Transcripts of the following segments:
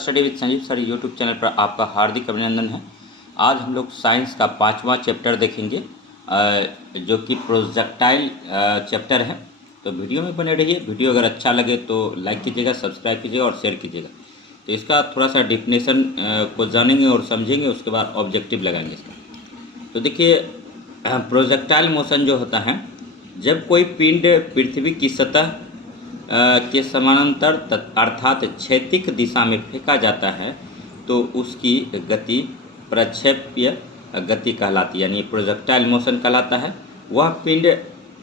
Study with Sanjeev sir YouTube channel पर आपका हार्दिक अभिनंदन है। आज हम लोग साइंस का 5वां चैप्टर देखेंगे जो कि प्रोजेक्टाइल चैप्टर है। तो वीडियो में बने रहिए। वीडियो अगर अच्छा लगे तो लाइक कीजिएगा, सब्सक्राइब कीजिएगा और शेयर कीजिएगा। तो इसका थोड़ा सा डिफिनेशन को जानेंगे और समझेंगे, उसके बाद ऑब्जेक्टिव लगाएंगे इसका। तो देखिए, प्रोजेक्टाइल मोशन जो होता है, जब कोई पिंड पृथ्वी की सतह के समानांतर अर्थात क्षैतिक दिशा में फेंका जाता है तो उसकी गति प्रक्षेप्य गति कहलाती है, यानी प्रोजेक्टाइल मोशन कहलाता है। वह पिंड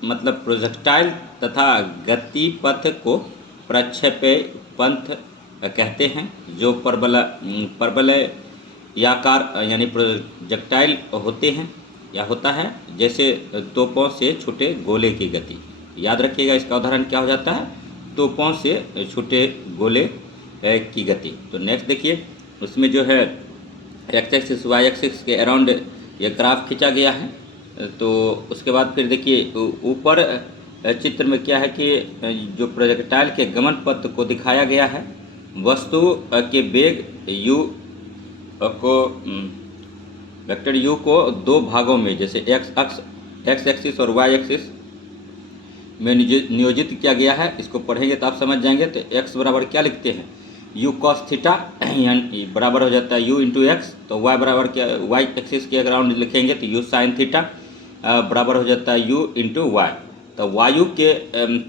मतलब प्रोजेक्टाइल तथा गति पथ को प्रक्षेप्य पंथ कहते हैं, जो परवलयाकार यानी प्रोजेक्टाइल होते हैं या होता है, जैसे तोपों से छूटे गोले की गति। याद रखिएगा, इसका उदाहरण क्या हो जाता है, तोपों से छूटे गोले की गति। तो नेक्स्ट देखिए, उसमें जो है एक्स एक्सिस वाई एक्सिस के अराउंड ये ग्राफ खींचा गया है। तो उसके बाद फिर देखिए ऊपर चित्र में क्या है कि जो प्रोजेक्टाइल के गमन पथ को दिखाया गया है। वस्तु के वेग u को वेक्टर u को दो भागों में, जैसे एक्स एक्सिस और वाई एक्सिस में नियोजित किया गया है। इसको पढ़ेंगे तो आप समझ जाएंगे। तो x बराबर क्या लिखते हैं, u cos थीटा यानी बराबर हो जाता है u इंटू एक्स। तो y बराबर क्या, y एक्सिस के अराउंड लिखेंगे तो u साइन थीटा बराबर हो जाता है u इंटू वाई। तो वायु के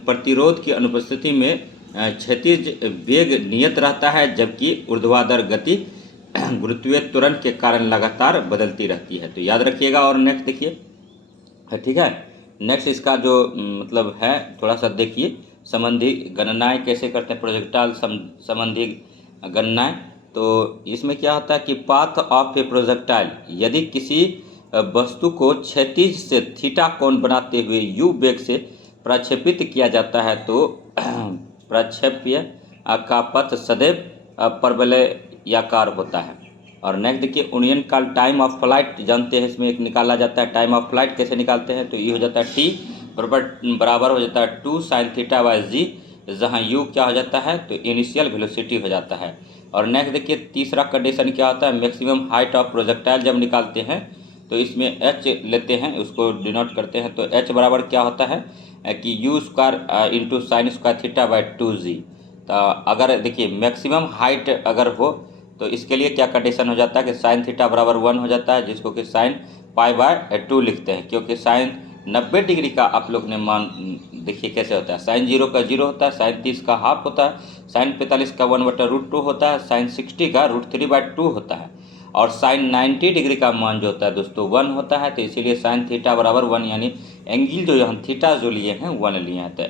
प्रतिरोध की अनुपस्थिति में क्षैतिज वेग नियत रहता है, जबकि ऊर्ध्वाधर गति गुरुत्वीय त्वरण के कारण लगातार बदलती रहती है। तो याद रखिएगा। और नेक्स्ट देखिए, ठीक है, नेक्स्ट इसका जो मतलब है थोड़ा सा देखिए, संबंधी गणनाएं कैसे करते हैं प्रोजेक्टाइल संबंधी गणनाएं। तो इसमें क्या होता है कि पाथ ऑफ ए प्रोजेक्टाइल, यदि किसी वस्तु को क्षैतिज से थीटा कोण बनाते हुए u वेग से प्रक्षेपित किया जाता है तो प्रक्षेप्य का पथ सदैव परवलयाकार होता है। और नेक्स्ट देखिए, यूनियन का टाइम ऑफ फ्लाइट जानते हैं, इसमें एक निकाला जाता है। टाइम ऑफ फ्लाइट कैसे निकालते हैं, तो ये हो जाता है t बराबर हो जाता है 2 sin थीटा बाई जी, जहाँ u क्या हो जाता है, तो इनिशियल वेलोसिटी हो जाता है। और नेक्स्ट देखिए, तीसरा कंडीशन क्या होता है, मैक्सिमम हाइट ऑफ प्रोजेक्टाइल जब निकालते हैं तो इसमें h लेते हैं, उसको डिनोट करते हैं। तो h बराबर क्या होता है कि u square into sine square theta by 2g। तो अगर देखिए मैक्सिमम हाइट अगर हो तो इसके लिए क्या कंडीशन हो जाता है कि साइन थीटा बराबर 1 हो जाता है, जिसको कि साइन पाई बाय 2 लिखते हैं, क्योंकि साइन 90 डिग्री का आप लोग ने मान देखिए कैसे होता है। साइन 0 का 0 होता है, साइन 30 का हाफ होता है, साइन 45 का 1/√2 होता है, साइन 60 का √3/2 होता है, और साइन 90 डिग्री का मान जो होता है दोस्तों 1 होता है। तो इसीलिए साइन थीटा बराबर 1, यानी एंगल जो हम थीटा जो लिए हैं 1 लिए हैं। तो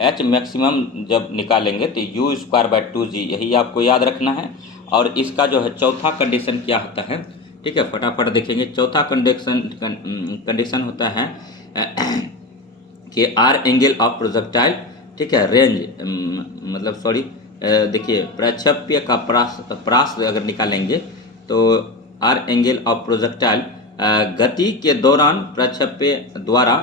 एच मैक्सिमम जब निकालेंगे तो u स्क्वायर बाई 2g, यही आपको याद रखना है। और इसका जो है चौथा कंडीशन क्या होता है, ठीक है, फटाफट देखेंगे। चौथा कंडीशन होता है कि आर एंगल ऑफ प्रोजेक्टाइल, ठीक है, रेंज मतलब सॉरी देखिए प्रक्षेप्य का प्रास अगर निकालेंगे तो आर एंगल ऑफ प्रोजेक्टाइल गति के दौरान प्रक्षेप्य द्वारा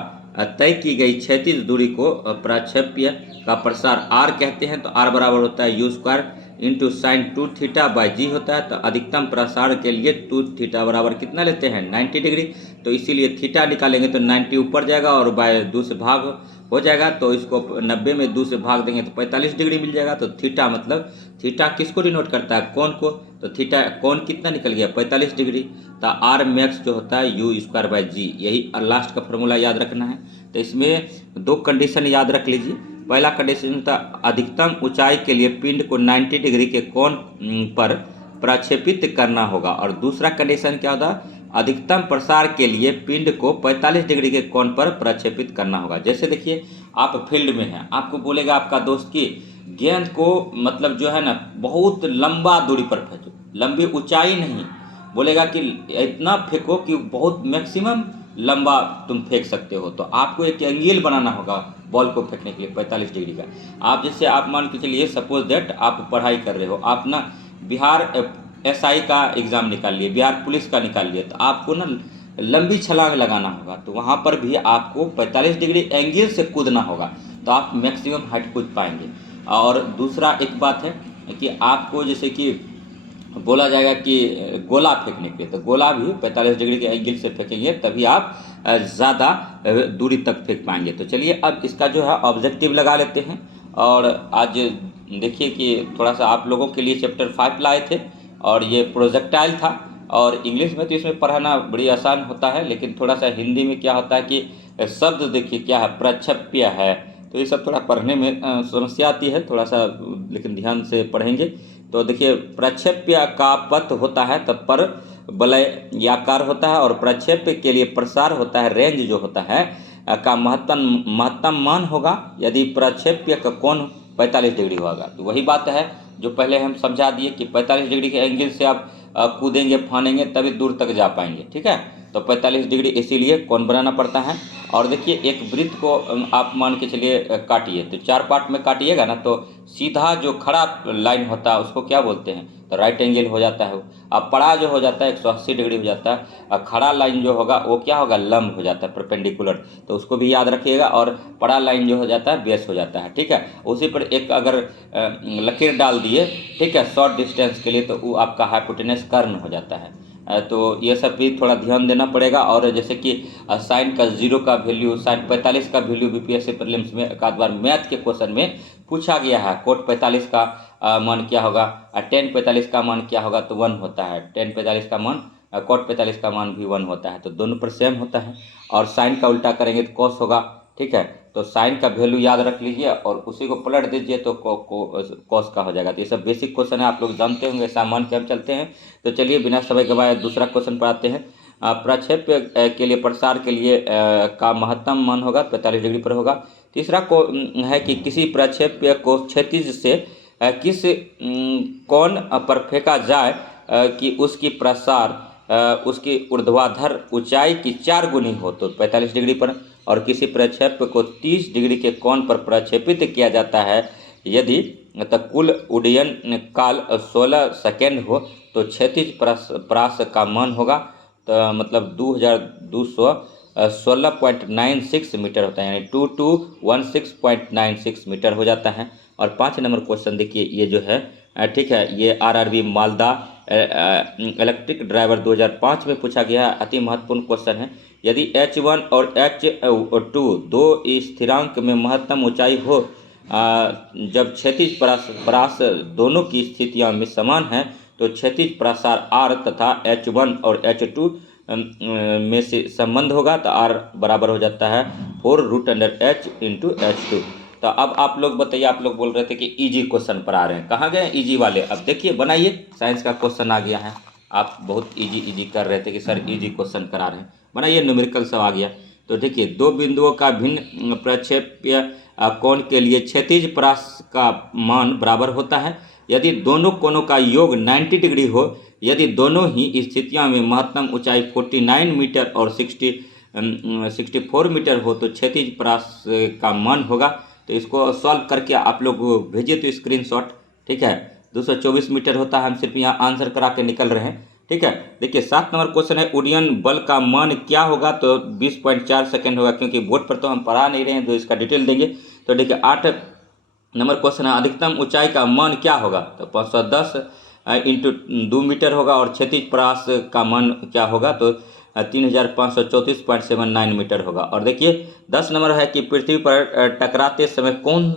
तय की गई क्षैतिज दूरी को प्रक्षेप्य का प्रसार r कहते हैं। तो r बराबर होता है u square into sine 2 theta by g होता है। तो अधिकतम प्रसार के लिए 2 थीटा बराबर कितना लेते हैं, 90 डिग्री। तो इसीलिए थीटा निकालेंगे तो 90 ऊपर जाएगा और बाय 2 से भाग हो जाएगा, तो इसको 90 में 2 से भाग देंगे तो 45 डिग्री मिल जाएगा। तो थीटा मतलब थीटा किसको डिनोट करता है, कोण को। तो थीटा कोण कितना निकल गया, 45 डिग्री। तो आर मैक्स जो होता है u स्क्वायर बाई जी, यही लास्ट का फॉर्मूला याद रखना है। तो इसमें दो कंडीशन याद रख लीजिए। पहला कंडीशन था अधिकतम ऊंचाई के लिए पिंड को 90 डिग्री के कोण पर प्रक्षेपित करना होगा, और दूसरा कंडीशन क्या होता, अधिकतम प्रसार के लिए पिंड को 45 डिग्री के कोण पर प्रक्षेपित करना होगा। जैसे देखिए आप फील्ड में हैं, आपको बोलेगा आपका दोस्त कि गेंद को मतलब जो है ना बहुत लंबा दूरी पर फेंको, लंबी ऊंचाई नहीं, बोलेगा कि इतना फेंको कि बहुत मैक्सिमम लंबा तुम फेंक सकते हो। तो आपको एक एंगल बनाना होगा बॉल को फेंकने के लिए 45 डिग्री का। आप जैसे आप मान के चलिए सपोज दैट आप पढ़ाई कर रहे हो, आप ना बिहार SI का एग्ज़ाम निकाल लिए, बिहार पुलिस का निकाल लिए, तो आपको ना लंबी छलांग लगाना होगा। तो वहाँ पर भी आपको 45 डिग्री एंगल से कूदना होगा, तो आप मैक्सिमम हाइट कूद पाएंगे। और दूसरा एक बात है कि आपको जैसे कि बोला जाएगा कि गोला फेंकने के लिए, तो गोला भी 45 डिग्री के एंगल से फेंकेंगे तभी आप ज़्यादा दूरी तक फेंक पाएंगे। तो चलिए अब इसका जो है ऑब्जेक्टिव लगा लेते हैं। और आज देखिए कि थोड़ा सा आप लोगों के लिए चैप्टर 5 लाए थे और ये प्रोजेक्टाइल था। और इंग्लिश में तो इसमें पढ़ाना बड़ी आसान होता है, लेकिन थोड़ा सा हिंदी में क्या होता है कि शब्द देखिए क्या है, प्रक्षेप्य है, तो ये सब थोड़ा पढ़ने में समस्या आती है थोड़ा सा, लेकिन ध्यान से पढ़ेंगे। तो देखिए प्रक्षेप्य का पथ होता है तत्पर वलयाकार होता है, और प्रक्षेप्य के लिए प्रसार होता है, रेंज जो होता है का महत्तम मान होगा यदि प्रक्षेप्य का कोण 45 डिग्री होगा। तो वही बात है जो पहले हम समझा दिए कि 45 डिग्री के एंगल से आप कूदेंगे फानेंगे तभी दूर तक जा पाएंगे, ठीक है। तो 45 डिग्री इसीलिए कोण बनाना पड़ता है। और देखिए एक वृत्त को आप मान के चलिए काटिए, तो 4 पार्ट में काटिएगा ना, तो सीधा जो खड़ा लाइन होता है उसको क्या बोलते हैं, तो राइट एंगल हो जाता है वो। अब पड़ा जो हो जाता है 180 डिग्री हो जाता है, और खड़ा लाइन जो होगा वो क्या होगा, लंब हो जाता है, परपेंडिकुलर, तो उसको भी याद रखिएगा। और पड़ा लाइन जो हो जाता है बेस हो जाता है, ठीक है। उसी पर एक अगर लकीर डाल दिए, ठीक है, शॉर्ट डिस्टेंस के लिए, तो वो आपका हाइपोटेनस कर्ण हो जाता है। तो ये सब भी थोड़ा ध्यान देना पड़ेगा। और जैसे कि साइन का 0 का वैल्यू, साइन 45 का वैल्यू बीपीएससी प्रीलिम्स में एक आध बार मैथ के क्वेश्चन में पूछा गया है। कोट 45 का मान क्या होगा, टेन 45 का मान क्या होगा, तो 1 होता है। टेन 45 का मान, कोट 45 का मान भी 1 होता है, तो दोनों पर सेम होता है। और साइन का उल्टा करेंगे तो कॉस होगा, ठीक है। तो साइन का वैल्यू याद रख लीजिए और उसी को पलट दीजिए तो कॉस का हो जाएगा। तो ये सब बेसिक क्वेश्चन है, आप लोग जानते होंगे, सामान के हम चलते हैं। तो चलिए बिना समय गवाए दूसरा क्वेश्चन पढ़ाते हैं। प्रक्षेप्य के लिए, प्रसार के लिए का महत्तम मान होगा 45 डिग्री पर होगा। तीसरा को है कि किसी प्रक्षेप्य को क्षैतिज से किस कोण पर फेंका जाए कि उसकी प्रसार उसकी ऊर्ध्वाधर ऊंचाई की 4 गुनी हो, तो 45 डिग्री पर। और किसी प्रक्षेप्य को 30 डिग्री के कोण पर प्रक्षेपित किया जाता है यदि तो कुल उड्डयन काल 16 सेकेंड हो, तो क्षैतिज प्रास का मान होगा, तो मतलब 2216.96 मीटर होता है, यानी 2216.96 मीटर हो जाता है। और 5 नंबर क्वेश्चन देखिए, ये जो है ठीक है, ये आरआरबी मालदा इलेक्ट्रिक ड्राइवर 2005 में पूछा गया है, अति महत्वपूर्ण क्वेश्चन है। यदि H1 और H2 दो स्थिरांक में महत्तम ऊंचाई हो, जब क्षैतिज परास दोनों की स्थितियां में समान हैं, तो क्षैतिज प्रसार R तथा H1 और H2 में से संबंध होगा, तो R बराबर हो जाता है 4√h इंटू H2। तो अब आप लोग बताइए, आप लोग बोल रहे थे कि इजी क्वेश्चन पर आ रहे हैं, कहाँ गए इजी वाले। अब देखिए बनाइए, साइंस का क्वेश्चन आ गया है, आप बहुत इजी कर रहे थे कि सर इजी क्वेश्चन करा रहे हैं, बनाइए, न्यूमेरिकल सब आ गया। तो देखिए, दो बिंदुओं का भिन्न प्रक्षेप्य कोण के लिए क्षैतिज परास का मान बराबर होता है यदि दोनों कोणों का योग 90 डिग्री हो, यदि दोनों ही स्थितियों में महत्तम ऊंचाई 49 मीटर और 64 मीटर हो, तो क्षैतिज परास का मान होगा। तो इसको सॉल्व करके आप लोग भेजिए तो स्क्रीनशॉट, ठीक है। 224 मीटर होता है, हम सिर्फ यहाँ आंसर करा के निकल रहे हैं, ठीक है। देखिए 7 नंबर क्वेश्चन है, उड्डयन बल का मान क्या होगा, तो 20.4 सेकेंड होगा, क्योंकि बोर्ड पर तो हम पढ़ा नहीं रहे हैं, तो इसका डिटेल देंगे। तो देखिए 8 नंबर क्वेश्चन है, अधिकतम ऊंचाई का मान क्या होगा, तो 510 इंटू 2 मीटर होगा। और क्षैतिज परास का मान क्या होगा, तो 3534.79 मीटर होगा। और देखिए 10 नंबर है कि पृथ्वी पर टकराते समय कौन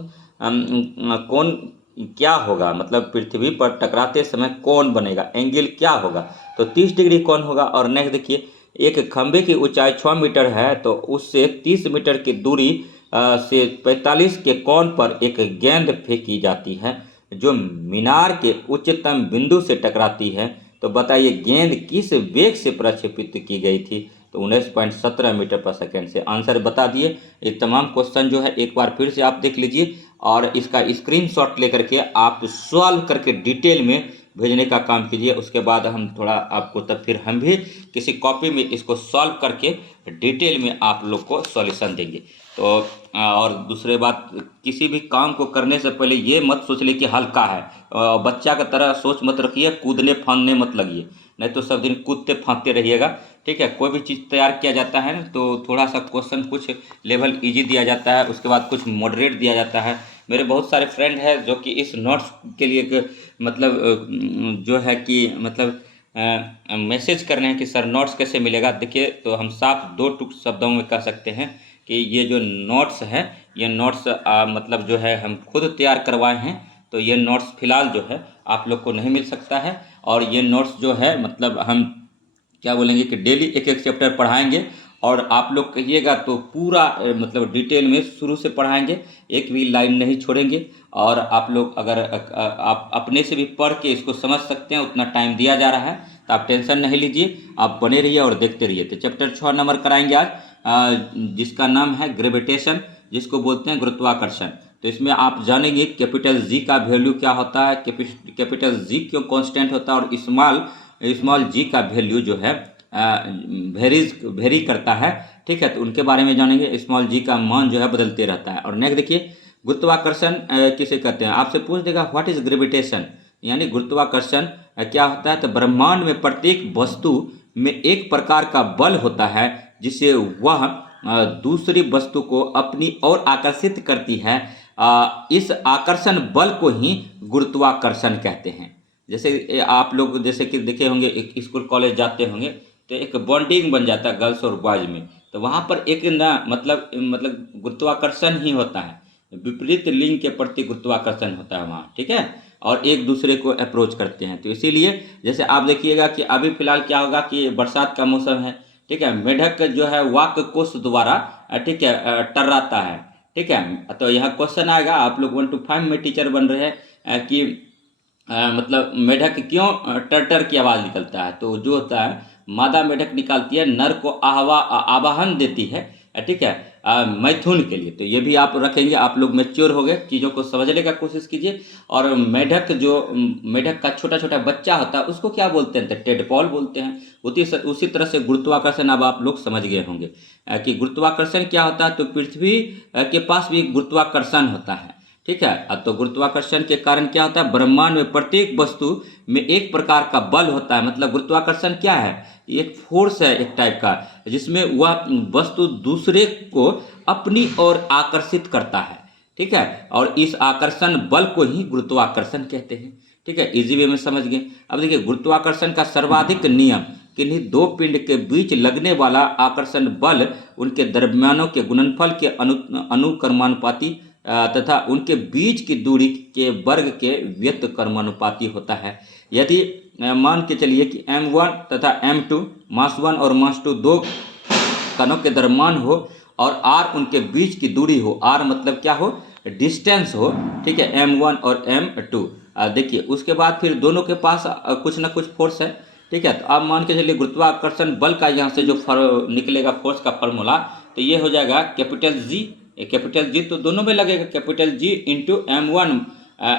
क्या होगा, मतलब पृथ्वी पर टकराते समय कौन बनेगा, एंगल क्या होगा, तो 30 डिग्री कौन होगा। और नेक्स्ट देखिए, एक खंभे की ऊंचाई 6 मीटर है, तो उससे 30 मीटर की दूरी से 45 के कोण पर एक गेंद फेंकी जाती है जो मीनार के उच्चतम बिंदु से टकराती है, तो बताइए गेंद किस वेग से प्रक्षेपित की गई थी, तो 19.17 मीटर पर सेकेंड से। आंसर बता दिए। ये तमाम क्वेश्चन जो है एक बार फिर से आप देख लीजिए और इसका स्क्रीनशॉट लेकर के आप सॉल्व करके डिटेल में भेजने का काम कीजिए। उसके बाद हम थोड़ा आपको, तब फिर हम भी किसी कॉपी में इसको सॉल्व करके डिटेल में आप लोग को सॉल्यूशन देंगे। तो और दूसरे बात, किसी भी काम को करने से पहले ये मत सोच ले कि हल्का है, बच्चा की तरह सोच मत रखिए, कूदने फांदने मत लगिए, नहीं तो सब दिन कूदते फांदते रहिएगा, ठीक है। कोई भी चीज़ तैयार किया जाता है ना, तो थोड़ा सा क्वेश्चन कुछ लेवल इजी दिया जाता है, उसके बाद कुछ मॉडरेट दिया जाता है, मेरे बहुत सारे फ्रेंड हैं जो कि इस नोट्स के लिए मतलब जो है कि मतलब मैसेज कर रहे हैं कि सर नोट्स कैसे मिलेगा। देखिए, तो हम साफ दो टुक शब्दों में कह सकते हैं कि ये जो नोट्स है, ये नोट्स मतलब जो है हम खुद तैयार करवाए हैं। तो ये नोट्स फिलहाल जो है आप लोग को नहीं मिल सकता है। और ये नोट्स जो है मतलब हम क्या बोलेंगे कि डेली एक एक चैप्टर पढ़ाएंगे, और आप लोग कहिएगा तो पूरा मतलब डिटेल में शुरू से पढ़ाएंगे, एक भी लाइन नहीं छोड़ेंगे। और आप लोग अगर आप अपने से भी पढ़ के इसको समझ सकते हैं, उतना टाइम दिया जा रहा है, तो आप टेंशन नहीं लीजिए, आप बने रहिए और देखते रहिए। तो चैप्टर 6 नंबर कराएंगे आज, जिसका नाम है ग्रेविटेशन, जिसको बोलते हैं गुरुत्वाकर्षण। तो इसमें आप जानेंगे कैपिटल जी का वैल्यू क्या होता है, कैपिटल जी क्यों कांस्टेंट होता है, और स्मॉल जी का वैल्यू जो है वेरी करता है। ठीक है, तो उनके बारे में जानेंगे। स्मॉल जी का मान जो है बदलते रहता है। और नेक्स्ट देखिए, गुरुत्वाकर्षण किसे कहते हैं, आपसे पूछ देगा व्हाट इज ग्रेविटेशन, यानी गुरुत्वाकर्षण क्या होता है। तो ब्रह्मांड में प्रत्येक वस्तु में एक प्रकार का बल होता है जिसे वह दूसरी वस्तु को अपनी ओर आकर्षित करती है। इस आकर्षण बल को ही गुरुत्वाकर्षण कहते हैं। जैसे आप लोग जैसे कि देखे होंगे, एक स्कूल कॉलेज जाते होंगे तो एक बॉन्डिंग बन जाता है गर्ल्स और बॉयज में, तो वहाँ पर एक ना मतलब गुरुत्वाकर्षण ही होता है, विपरीत लिंग के प्रति गुरुत्वाकर्षण होता है वहाँ। ठीक है, और एक दूसरे को अप्रोच करते हैं। तो इसीलिए जैसे आप देखिएगा कि अभी फिलहाल क्या होगा कि बरसात का मौसम है। ठीक है, मेढक जो है वाक कोश द्वारा ठीक है टर्राता है। ठीक है, तो यह क्वेश्चन आएगा, आप लोग 1 to 5 में टीचर बन रहे हैं कि मतलब मेढक क्यों टर की आवाज़ निकलता है। तो जो होता है मादा मेढक निकालती है, नर को आवाहन देती है। ठीक है, मैथुन के लिए। तो ये भी आप रखेंगे, आप लोग मैच्योर हो गए, चीज़ों को समझने का कोशिश कीजिए। और मेढक का छोटा छोटा बच्चा होता है उसको क्या बोलते हैं, तो टेडपॉल बोलते हैं। उसी तरह से गुरुत्वाकर्षण अब आप लोग समझ गए होंगे कि गुरुत्वाकर्षण क्या होता है। तो पृथ्वी के पास भी गुरुत्वाकर्षण होता है। ठीक है, तो गुरुत्वाकर्षण के कारण क्या होता है, ब्रह्मांड में प्रत्येक वस्तु में एक प्रकार का बल होता है। मतलब गुरुत्वाकर्षण क्या है, एक फोर्स है एक टाइप का, जिसमें वह वस्तु दूसरे को अपनी ओर आकर्षित करता है। ठीक है, और इस आकर्षण बल को ही गुरुत्वाकर्षण कहते हैं। ठीक है, इजी वे में समझ गए। अब देखिए, गुरुत्वाकर्षण का सर्वाधिक नियम किन्हीं दो पिंड के बीच लगने वाला आकर्षण बल उनके द्रव्यमानों के गुणनफल के अनुक्रमानुपाती तथा उनके बीच की दूरी के वर्ग के व्युत्क्रमानुपाती होता है। यदि मान के चलिए कि m1 तथा m2 मास 1 और मास 2 दो कणों के दरम्यान हो और r उनके बीच की दूरी हो, r मतलब क्या हो, डिस्टेंस हो। ठीक है, m1 और m2। देखिए उसके बाद फिर दोनों के पास कुछ ना कुछ फोर्स है। ठीक है, तो आप मान के चलिए गुरुत्वाकर्षण बल का यहाँ से जो निकलेगा फोर्स का फॉर्मूला, तो ये हो जाएगा कैपिटल जी तो दोनों में लगेगा, capital G into m1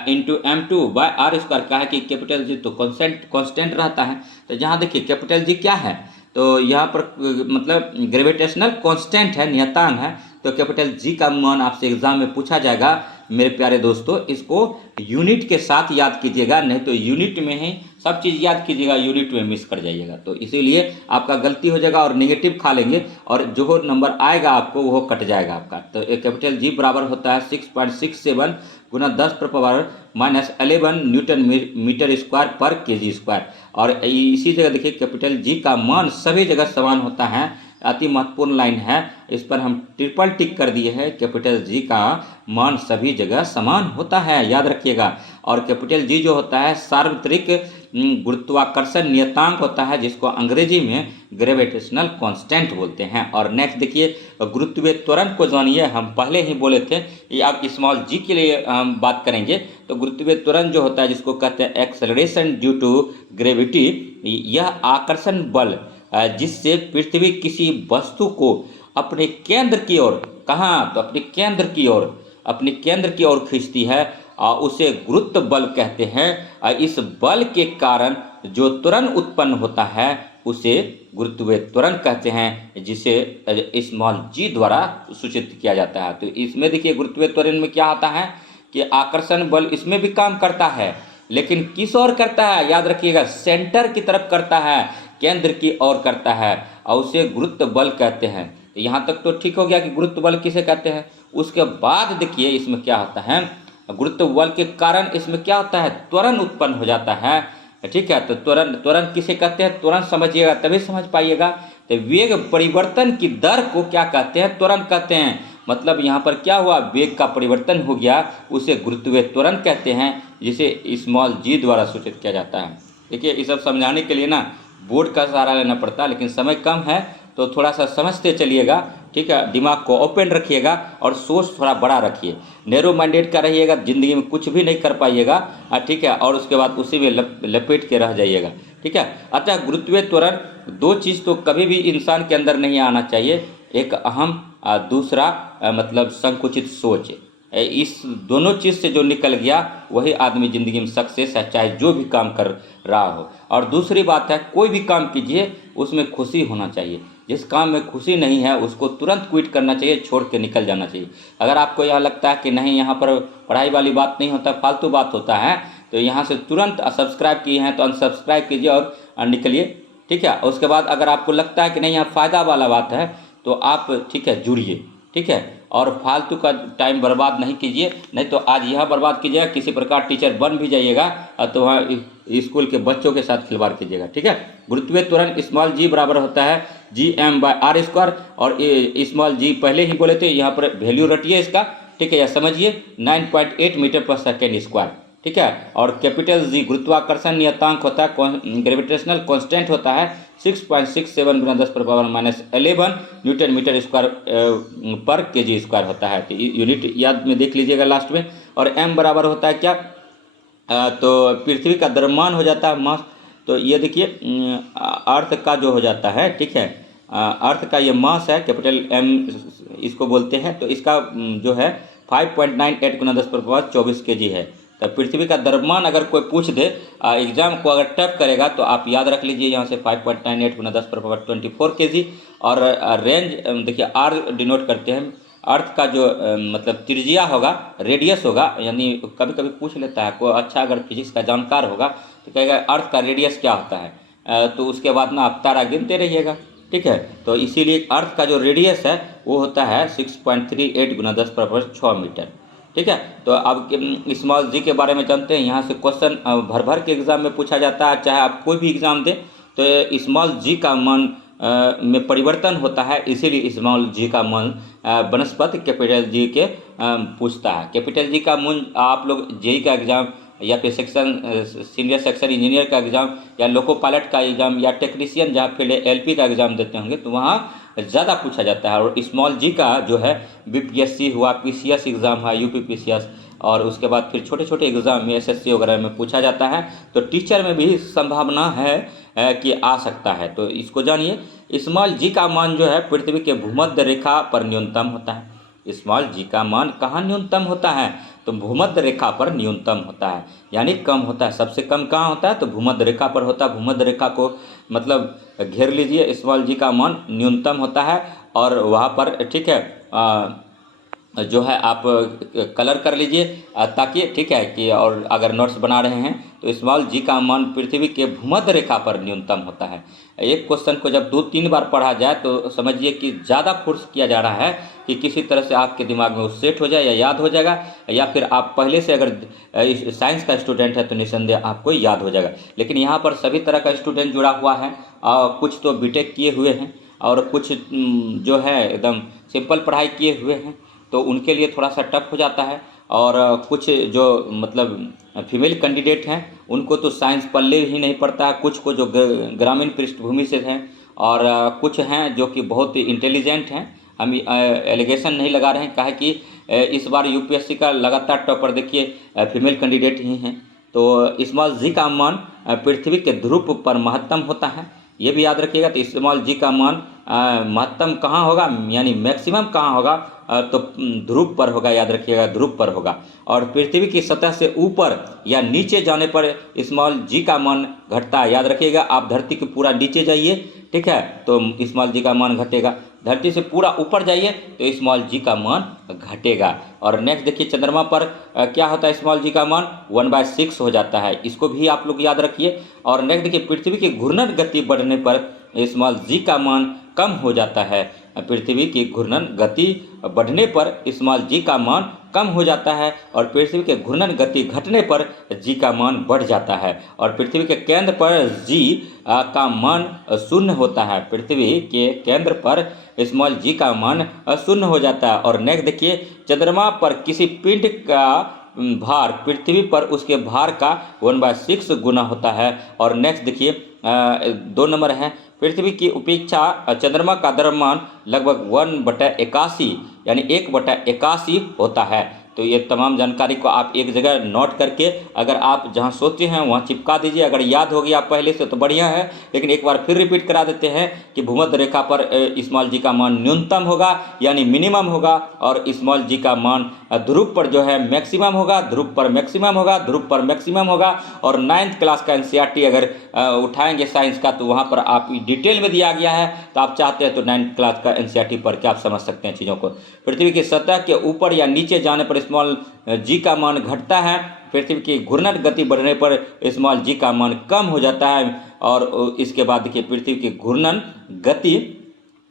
into m2 by R square. का है कि कैपिटल जी तो कांस्टेंट रहता है। तो जहाँ देखिए कैपिटल जी क्या है, तो यहाँ पर मतलब ग्रेविटेशनल कांस्टेंट है, नियतांक है। तो कैपिटल जी का मान आपसे एग्जाम में पूछा जाएगा मेरे प्यारे दोस्तों। इसको यूनिट के साथ याद कीजिएगा, नहीं तो यूनिट में ही सब चीज़ याद कीजिएगा, यूनिट में मिस कर जाइएगा। तो इसीलिए आपका गलती हो जाएगा और नेगेटिव खा लेंगे, और जो नंबर आएगा आपको वो कट जाएगा आपका। तो कैपिटल जी बराबर होता है 6.67 गुना 10⁻⁻11 न्यूटन मीटर स्क्वायर पर केजी स्क्वायर। और इसी जगह देखिए कैपिटल जी का मान सभी जगह समान होता है। अति महत्वपूर्ण लाइन है, इस पर हम ट्रिपल टिक कर दिए हैं, कैपिटल जी का मान सभी जगह समान होता है, याद रखिएगा। और कैपिटल जी जो होता है सार्वत्रिक गुरुत्वाकर्षण नियतांक होता है, जिसको अंग्रेजी में ग्रेविटेशनल कांस्टेंट बोलते हैं। और नेक्स्ट देखिए, गुरुत्वीय त्वरण को जानिए। हम पहले ही बोले थे ये आप स्मॉल जी के लिए हम बात करेंगे। तो गुरुत्वीय त्वरण जो होता है, जिसको कहते हैं एक्सेलरेशन ड्यू टू ग्रेविटी, यह आकर्षण बल जिससे पृथ्वी किसी वस्तु को अपने केंद्र की ओर, कहाँ, तो अपने केंद्र की ओर खींचती है, उसे गुरुत्व बल कहते हैं। इस बल के कारण जो त्वरण उत्पन्न होता है उसे गुरुत्वीय त्वरण कहते हैं, जिसे स्मॉल जी द्वारा सूचित किया जाता है। तो इसमें देखिए गुरुत्वीय त्वरण में क्या होता है कि आकर्षण बल इसमें भी काम करता है, लेकिन किस ओर करता है, याद रखिएगा, सेंटर की तरफ करता है, केंद्र की ओर करता है, और उसे गुरुत्व बल कहते हैं। तो यहाँ तक तो ठीक हो गया कि गुरुत्व बल किसे कहते हैं। उसके बाद देखिए इसमें क्या होता है, गुरुत्व बल के कारण इसमें क्या होता है, त्वरण उत्पन्न हो जाता है। ठीक है, तो त्वरण त्वरण किसे कहते हैं, त्वरण समझिएगा तभी समझ पाइएगा। तो वेग परिवर्तन की दर को क्या कहते हैं, त्वरण कहते हैं। मतलब यहाँ पर क्या हुआ, वेग का परिवर्तन हो गया, उसे गुरुत्वीय त्वरण कहते हैं, जिसे स्मॉल जी द्वारा सूचित किया जाता है। देखिए ये सब समझाने के लिए ना बोर्ड का सहारा लेना पड़ता है, लेकिन समय कम है तो थोड़ा सा समझते चलिएगा। ठीक है, दिमाग को ओपन रखिएगा और सोच थोड़ा बड़ा रखिए। नैरो माइंडेड का रहिएगा, ज़िंदगी में कुछ भी नहीं कर पाइएगा। ठीक है, और उसके बाद उसी में लपेट के रह जाइएगा। ठीक है, अतः गुरुत्वीय त्वरण दो चीज़ तो कभी भी इंसान के अंदर नहीं आना चाहिए, एक अहम, दूसरा मतलब संकुचित सोच। इस दोनों चीज़ से जो निकल गया वही आदमी ज़िंदगी में सक्सेस है, चाहे जो भी काम कर रहा हो। और दूसरी बात है, कोई भी काम कीजिए उसमें खुशी होना चाहिए। जिस काम में खुशी नहीं है उसको तुरंत क्विट करना चाहिए, छोड़ के निकल जाना चाहिए। अगर आपको यह लगता है कि नहीं यहाँ पर पढ़ाई वाली बात नहीं होता, फालतू बात होता है, तो यहाँ से तुरंत सब्सक्राइब किए हैं तो अनसब्सक्राइब कीजिए और निकलिए। ठीक है, उसके बाद अगर आपको लगता है कि नहीं यहाँ फ़ायदा वाला बात है तो आप ठीक है जुड़िए। ठीक है, और फालतू का टाइम बर्बाद नहीं कीजिए, नहीं तो आज यह बर्बाद कीजिएगा, किसी प्रकार टीचर बन भी जाइएगा तो वहाँ स्कूल के बच्चों के साथ खिलवाड़ कीजिएगा। ठीक है, गुरुत्वीय त्वरण स्मॉल जी बराबर होता है Gm/r²। और स्मॉल जी पहले ही बोले थे, यहाँ पर वैल्यू रटिए इसका। ठीक है, या समझिए 9.8 मीटर पर सेकेंड स्क्वायर। ठीक है, और कैपिटल जी गुरुत्वाकर्षण नियतांक होता है, ग्रेविटेशनल कांस्टेंट होता है 6.67 गुना 10⁻11 न्यूटन मीटर स्क्वायर पर केजी स्क्वायर होता है। तो यूनिट याद में देख लीजिएगा लास्ट में। और m बराबर होता है क्या, तो पृथ्वी का द्रव्यमान हो जाता है, मास। तो ये देखिए अर्थ का जो हो जाता है, ठीक है, अर्थ का ये मास है, कैपिटल M इसको बोलते हैं। तो इसका जो है 5.98 गुना 10⁻24 केजी है। तो पृथ्वी का द्रव्यमान अगर कोई पूछ दे, एग्जाम को अगर टफ करेगा तो आप याद रख लीजिए यहाँ से 5.98 गुना 10⁻24 केजी। और रेंज देखिए R डिनोट करते हैं, अर्थ का जो मतलब त्रिज्या होगा, रेडियस होगा, यानी कभी कभी पूछ लेता है कोई अच्छा अगर फिजिक्स का जानकार होगा तो कहेगा अर्थ का रेडियस क्या होता है, तो उसके बाद ना आप तारा गिनते रहिएगा। ठीक है, तो इसीलिए अर्थ का जो रेडियस है वो होता है 6.38 गुना 10⁻6 मीटर। ठीक है, तो अब स्मॉल जी के बारे में जानते हैं। यहाँ से क्वेश्चन भर भर के एग्जाम में पूछा जाता है, चाहे आप कोई भी एग्जाम दें तो स्मॉल जी का मान में परिवर्तन होता है, इसीलिए स्मॉल जी का मान वनस्पति कैपिटल जी के पूछता है। कैपिटल जी का मूल आप लोग जेई का एग्ज़ाम या फिर सेक्शन सीनियर सेक्शन इंजीनियर का एग्ज़ाम या लोको पायलट का एग्ज़ाम या टेक्नीशियन जहाँ फिर एलपी का एग्ज़ाम देते होंगे तो वहाँ ज़्यादा पूछा जाता है। और स्मॉल जी का जो है बीपीएससी हुआ, पीसीएस एग्ज़ाम है, यूपीपीसीएस, और उसके बाद फिर छोटे छोटे एग्ज़ाम में एसएससी वगैरह में पूछा जाता है। तो टीचर में भी संभावना है कि आ सकता है, तो इसको जानिए। स्मॉल जी का मान जो है पृथ्वी के भूमध्य रेखा पर न्यूनतम होता है। स्मॉल जी का मान कहाँ न्यूनतम होता है, तो भूमध्य रेखा पर न्यूनतम होता है, यानी कम होता है। सबसे कम कहाँ होता है, तो भूमध्य रेखा पर होता है। भूमध्य रेखा को मतलब घेर लीजिए, स्मॉल जी का मान न्यूनतम होता है। और वहाँ पर ठीक है जो है आप कलर कर लीजिए ताकि ठीक है कि, और अगर नोट्स बना रहे हैं तो स्मॉल जी का मान पृथ्वी के भूमध्य रेखा पर न्यूनतम होता है। एक क्वेश्चन को जब 2-3 बार पढ़ा जाए तो समझिए कि ज़्यादा फोर्स किया जा रहा है कि किसी तरह से आपके दिमाग में वो सेट हो जाए या याद हो जाएगा, या फिर आप पहले से अगर साइंस का स्टूडेंट है तो निसंदेह आपको याद हो जाएगा। लेकिन यहाँ पर सभी तरह का स्टूडेंट जुड़ा हुआ है, कुछ तो बीटेक किए हुए हैं और कुछ जो है एकदम सिंपल पढ़ाई किए हुए हैं, तो उनके लिए थोड़ा सा टफ हो जाता है। और कुछ जो मतलब फीमेल कैंडिडेट हैं उनको तो साइंस पल्ले ही नहीं पड़ता है, कुछ को जो ग्रामीण पृष्ठभूमि से हैं, और कुछ हैं जो कि बहुत इंटेलिजेंट हैं। हम एलिगेशन नहीं लगा रहे हैं, कहा कि इस बार यूपीएससी का लगातार टॉपर देखिए फीमेल कैंडिडेट ही हैं। तो स्मॉल जी का मान पृथ्वी के ध्रुव पर महत्तम होता है, ये भी याद रखिएगा। तो स्मॉल जी का मान महत्तम कहाँ होगा, यानी मैक्सिमम कहाँ होगा, तो ध्रुव पर होगा, याद रखिएगा ध्रुव पर होगा। और पृथ्वी की सतह से ऊपर या नीचे जाने पर स्मॉल जी का मान घटता है, याद रखिएगा। आप धरती के पूरा नीचे जाइए, ठीक है, तो स्मॉल जी का मान घटेगा। धरती से पूरा ऊपर जाइए तो स्मॉल जी का मान घटेगा। और नेक्स्ट देखिए चंद्रमा पर क्या होता है, स्मॉल जी का मान 1/6 हो जाता है, इसको भी आप लोग याद रखिए। और नेक्स्ट देखिए पृथ्वी की घूर्णन गति बढ़ने पर स्मॉल जी का मान कम हो जाता है। पृथ्वी की घूर्णन गति बढ़ने पर स्मॉल जी का मान कम हो जाता है और पृथ्वी के घूर्णन गति घटने पर जी का मान बढ़ जाता है और पृथ्वी के केंद्र पर जी का मान शून्य होता है। पृथ्वी के केंद्र पर स्मॉल जी का मान शून्य हो जाता है। और नेक्स्ट देखिए, चंद्रमा पर किसी पिंड का भार पृथ्वी पर उसके भार का 1/6 गुना होता है। और नेक्स्ट देखिए 2 नंबर है, पृथ्वी की उपेक्षा चंद्रमा का द्रव्यमान लगभग 1/81 यानी 1/81 होता है। तो ये तमाम जानकारी को आप एक जगह नोट करके अगर आप जहां सोचे हैं वहां चिपका दीजिए। अगर याद हो गया पहले से तो बढ़िया है, लेकिन एक बार फिर रिपीट करा देते हैं कि भूमध्य रेखा पर स्मॉल जी का मान न्यूनतम होगा यानी मिनिमम होगा और स्मॉल जी का मान ध्रुव पर जो है मैक्सिमम होगा, ध्रुव पर मैक्सिमम होगा, ध्रुव पर मैक्सिमम होगा। और 9th क्लास का एनसीईआरटी अगर उठाएंगे साइंस का तो वहाँ पर आप डिटेल में दिया गया है, तो आप चाहते हैं तो 9th क्लास का एनसीईआरटी पढ़ के आप समझ सकते हैं चीज़ों को। पृथ्वी की सतह के ऊपर या नीचे जाने पर स्मॉल जी का मान घटता है, पृथ्वी की घूर्णन गति बढ़ने पर स्मॉल जी का मान कम हो जाता है। और इसके बाद देखिए, पृथ्वी की घूर्णन गति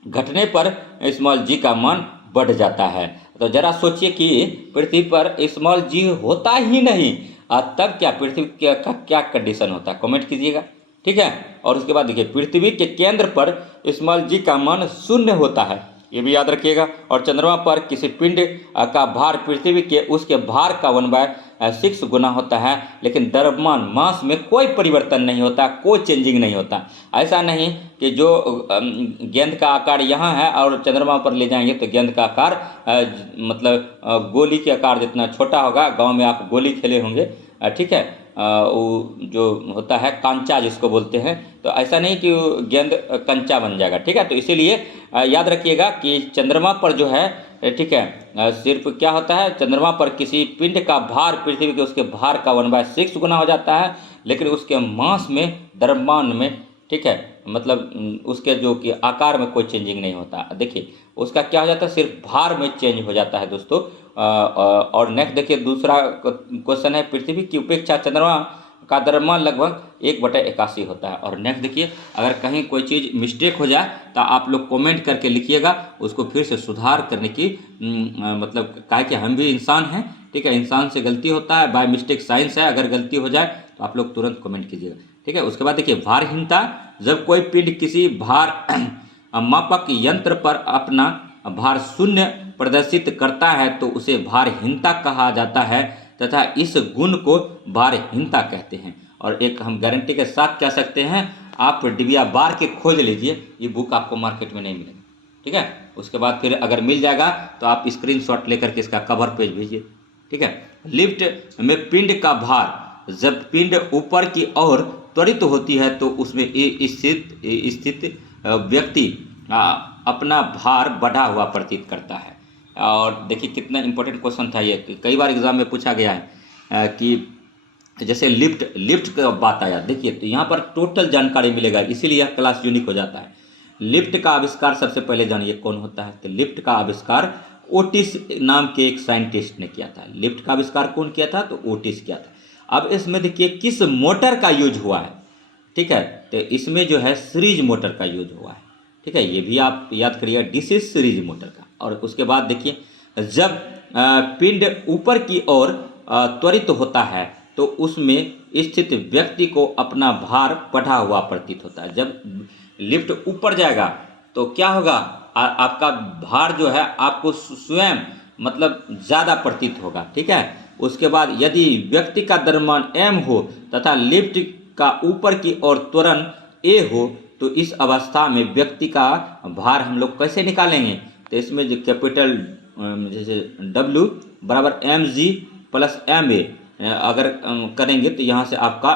घटने पर स्मॉल जी का मान बढ़ जाता है। तो जरा सोचिए कि पृथ्वी पर स्मॉल जी होता ही नहीं, तब क्या पृथ्वी का क्या कंडीशन होता है, कमेंट कीजिएगा, ठीक है। और उसके बाद देखिए, पृथ्वी के केंद्र पर स्मॉल जी का मान शून्य होता है, ये भी याद रखिएगा। और चंद्रमा पर किसी पिंड का भार पृथ्वी के उसके भार का 1/6 गुना होता है, लेकिन द्रव्यमान मास में कोई परिवर्तन नहीं होता, कोई चेंजिंग नहीं होता। ऐसा नहीं कि जो गेंद का आकार यहाँ है और चंद्रमा पर ले जाएंगे तो गेंद का आकार मतलब गोली के आकार जितना छोटा होगा। गांव में आप गोली खेले होंगे, ठीक है, वो जो होता है कांचा जिसको बोलते हैं, तो ऐसा नहीं कि गेंद कंचा बन जाएगा, ठीक है। तो इसीलिए याद रखिएगा कि चंद्रमा पर जो है, ठीक है, सिर्फ क्या होता है, चंद्रमा पर किसी पिंड का भार पृथ्वी के उसके भार का 1/6 गुना हो जाता है, लेकिन उसके मास में, द्रव्यमान में, ठीक है, मतलब उसके जो कि आकार में कोई चेंजिंग नहीं होता। देखिए उसका क्या हो जाता है, सिर्फ भार में चेंज हो जाता है दोस्तों। और नेक्स्ट देखिए, दूसरा क्वेश्चन है, पृथ्वी की उपेक्षा चंद्रमा का द्रव्यमान लगभग 1/81 होता है। और नेक्स्ट देखिए, अगर कहीं कोई चीज़ मिस्टेक हो जाए तो आप लोग कमेंट करके लिखिएगा, उसको फिर से सुधार करने की मतलब काहे कि हम भी इंसान हैं, ठीक है, इंसान से गलती होता है, बाय मिस्टेक साइंस है, अगर गलती हो जाए तो आप लोग तुरंत कमेंट कीजिएगा, ठीक है। उसके बाद देखिए, भारहीनता, जब कोई पिंड किसी भार मापक यंत्र पर अपना भार शून्य प्रदर्शित करता है तो उसे भारहीनता कहा जाता है तथा इस गुण को भारहीनता कहते हैं। और एक हम गारंटी के साथ कह सकते हैं, आप डिबिया बार के खोज लीजिए, ये बुक आपको मार्केट में नहीं मिलेगी, ठीक है। उसके बाद फिर अगर मिल जाएगा तो आप स्क्रीनशॉट लेकर के इसका कवर पेज भेजिए, ठीक है। लिफ्ट में पिंड का भार, जब पिंड ऊपर की ओर त्वरित होती है तो उसमें स्थित व्यक्ति अपना भार बढ़ा हुआ प्रतीत करता है। और देखिए कितना इंपॉर्टेंट क्वेश्चन था ये, कई बार एग्जाम में पूछा गया है कि जैसे लिफ्ट का बात आया, देखिए तो यहाँ पर टोटल जानकारी मिलेगा, इसीलिए यह क्लास यूनिक हो जाता है। लिफ्ट का आविष्कार सबसे पहले जानिए कौन होता है, तो लिफ्ट का आविष्कार ओटिस नाम के एक साइंटिस्ट ने किया था। लिफ्ट का आविष्कार कौन किया था, तो ओटिस किया था। अब इसमें देखिए किस मोटर का यूज हुआ है, ठीक है, तो इसमें जो है सीरीज मोटर का यूज हुआ है, ठीक है, ये भी आप याद करिएगा, डीसी सीरीज मोटर का। और उसके बाद देखिए, जब पिंड ऊपर की ओर त्वरित होता है तो उसमें स्थित व्यक्ति को अपना भार बढ़ा हुआ प्रतीत होता है। जब लिफ्ट ऊपर जाएगा तो क्या होगा, आपका भार जो है आपको स्वयं मतलब ज़्यादा प्रतीत होगा, ठीक है। उसके बाद यदि व्यक्ति का द्रव्यमान m हो तथा लिफ्ट का ऊपर की ओर त्वरण a हो तो इस अवस्था में व्यक्ति का भार हम लोग कैसे निकालेंगे, तो इसमें जो कैपिटल जैसे W बराबर mg प्लस ma अगर करेंगे तो यहाँ से आपका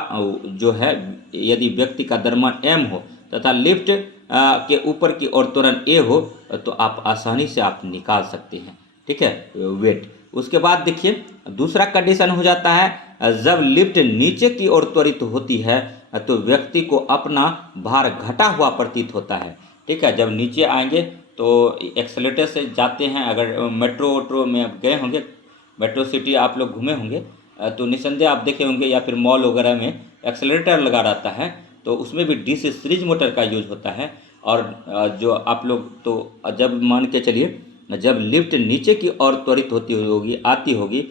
जो है, यदि व्यक्ति का द्रव्यमान m हो तथा लिफ्ट के ऊपर की ओर त्वरण a हो तो आप आसानी से आप निकाल सकते हैं, ठीक है, वेट। उसके बाद देखिए दूसरा कंडीशन हो जाता है, जब लिफ्ट नीचे की ओर त्वरित होती है तो व्यक्ति को अपना भार घटा हुआ प्रतीत होता है, ठीक है। जब नीचे आएंगे तो एक्सेलेटर से जाते हैं, अगर मेट्रो में आप गए होंगे, मेट्रो सिटी आप लोग घूमे होंगे तो निसंदेह आप देखे होंगे, या फिर मॉल वगैरह में एक्सेलेटर लगा रहता है, तो उसमें भी डीसी सीरीज मोटर का यूज होता है। और जो आप लोग तो जब मान के चलिए जब लिफ्ट नीचे की ओर त्वरित आती होगी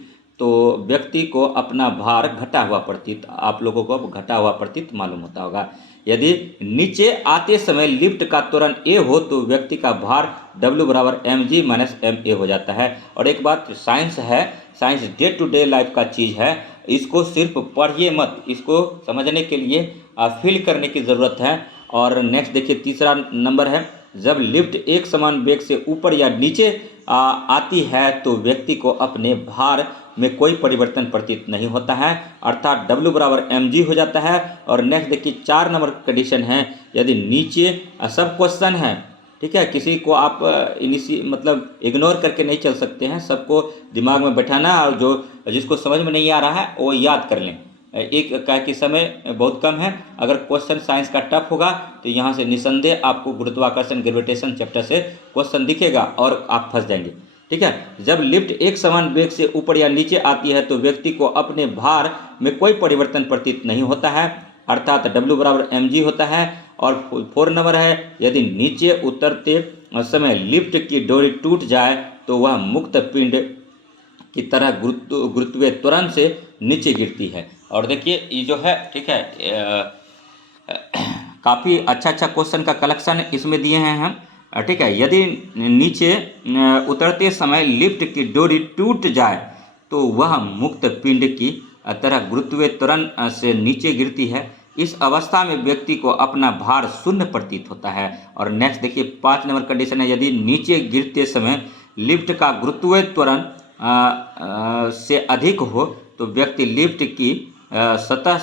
तो व्यक्ति को अपना भार घटा हुआ प्रतीत, आप लोगों को घटा हुआ प्रतीत मालूम होता होगा। यदि नीचे आते समय लिफ्ट का त्वरण ए हो तो व्यक्ति का भार W बराबर mg माइनस ma हो जाता है। और एक बात साइंस है, science day to day life का चीज़ है, इसको सिर्फ पढ़िए मत, इसको समझने के लिए फील करने की ज़रूरत है। और नेक्स्ट देखिए तीसरा नंबर है, जब लिफ्ट एक समान वेग से ऊपर या नीचे आती है तो व्यक्ति को अपने भार में कोई परिवर्तन प्रतीत नहीं होता है, अर्थात W बराबर mg हो जाता है। और नेक्स्ट देखिए 4 नंबर कंडीशन है, यदि नीचे सब क्वेश्चन है, ठीक है, किसी को आप मतलब इग्नोर करके नहीं चल सकते हैं, सबको दिमाग में बैठाना है और जो जिसको समझ में नहीं आ रहा है वो याद कर लें। एक क्या कि समय बहुत कम है, अगर क्वेश्चन साइंस का टफ होगा तो यहाँ से निसंदेह आपको गुरुत्वाकर्षण ग्रेविटेशन चैप्टर से क्वेश्चन दिखेगा और आप फंस जाएंगे। ठीक है, जब लिफ्ट एक समान वेग से ऊपर या नीचे आती है तो व्यक्ति को अपने भार में कोई परिवर्तन प्रतीत नहीं होता है, अर्थात W बराबर mg होता है। और 4 नंबर है, यदि नीचे उतरते समय लिफ्ट की डोरी टूट जाए तो वह मुक्त पिंड की तरह गुरुत्वीय त्वरण से नीचे गिरती है। और देखिए ये जो है, ठीक है, काफ़ी अच्छा क्वेश्चन का कलेक्शन इसमें दिए हैं हम, ठीक है। यदि नीचे उतरते समय लिफ्ट की डोरी टूट जाए तो वह मुक्त पिंड की तरह गुरुत्वीय त्वरण से नीचे गिरती है, इस अवस्था में व्यक्ति को अपना भार शून्य प्रतीत होता है। और नेक्स्ट देखिए 5 नंबर कंडीशन है, यदि नीचे गिरते समय लिफ्ट का गुरुत्वीय त्वरण से अधिक हो तो व्यक्ति लिफ्ट की सतह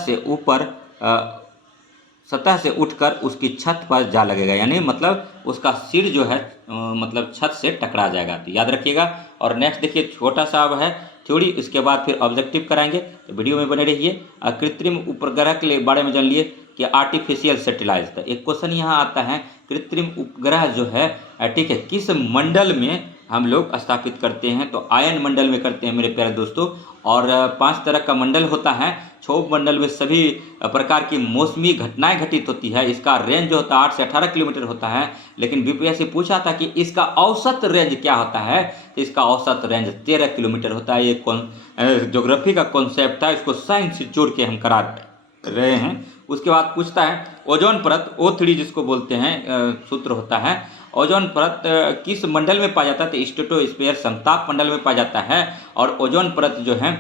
से उठकर उसकी छत पर जा लगेगा, यानी मतलब उसका सिर जो है मतलब छत से टकरा जाएगा, तो याद रखिएगा। और नेक्स्ट देखिए छोटा सा अब है थ्योरी, इसके बाद फिर ऑब्जेक्टिव कराएंगे, तो वीडियो में बने रहिए। कृत्रिम उपग्रह के बारे में जान लिए कि आर्टिफिशियल सैटेलाइट, तो एक क्वेश्चन यहाँ आता है, कृत्रिम उपग्रह जो है, ठीक है, किस मंडल में हम लोग स्थापित करते हैं, तो आयन मंडल में करते हैं मेरे प्यारे दोस्तों। और 5 तरह का मंडल होता है, क्षोभ मंडल में सभी प्रकार की मौसमी घटनाएं घटित होती है, इसका रेंज जो होता है 8 से 18 किलोमीटर होता है। लेकिन बीपीएससी पूछा था कि इसका औसत रेंज क्या होता है, तो इसका औसत रेंज 13 किलोमीटर होता है। ये ज्योग्राफी का कॉन्सेप्ट था, इसको साइंस से जोड़ के हम करा रहे हैं। उसके बाद पूछता है ओजोन परत O3 जिसको बोलते हैं, सूत्र होता है, ओजोन परत किस मंडल में पाया जाता है, तो स्ट्रेटोस्फीयर समताप मंडल में पाया जाता है। और ओजोन परत जो है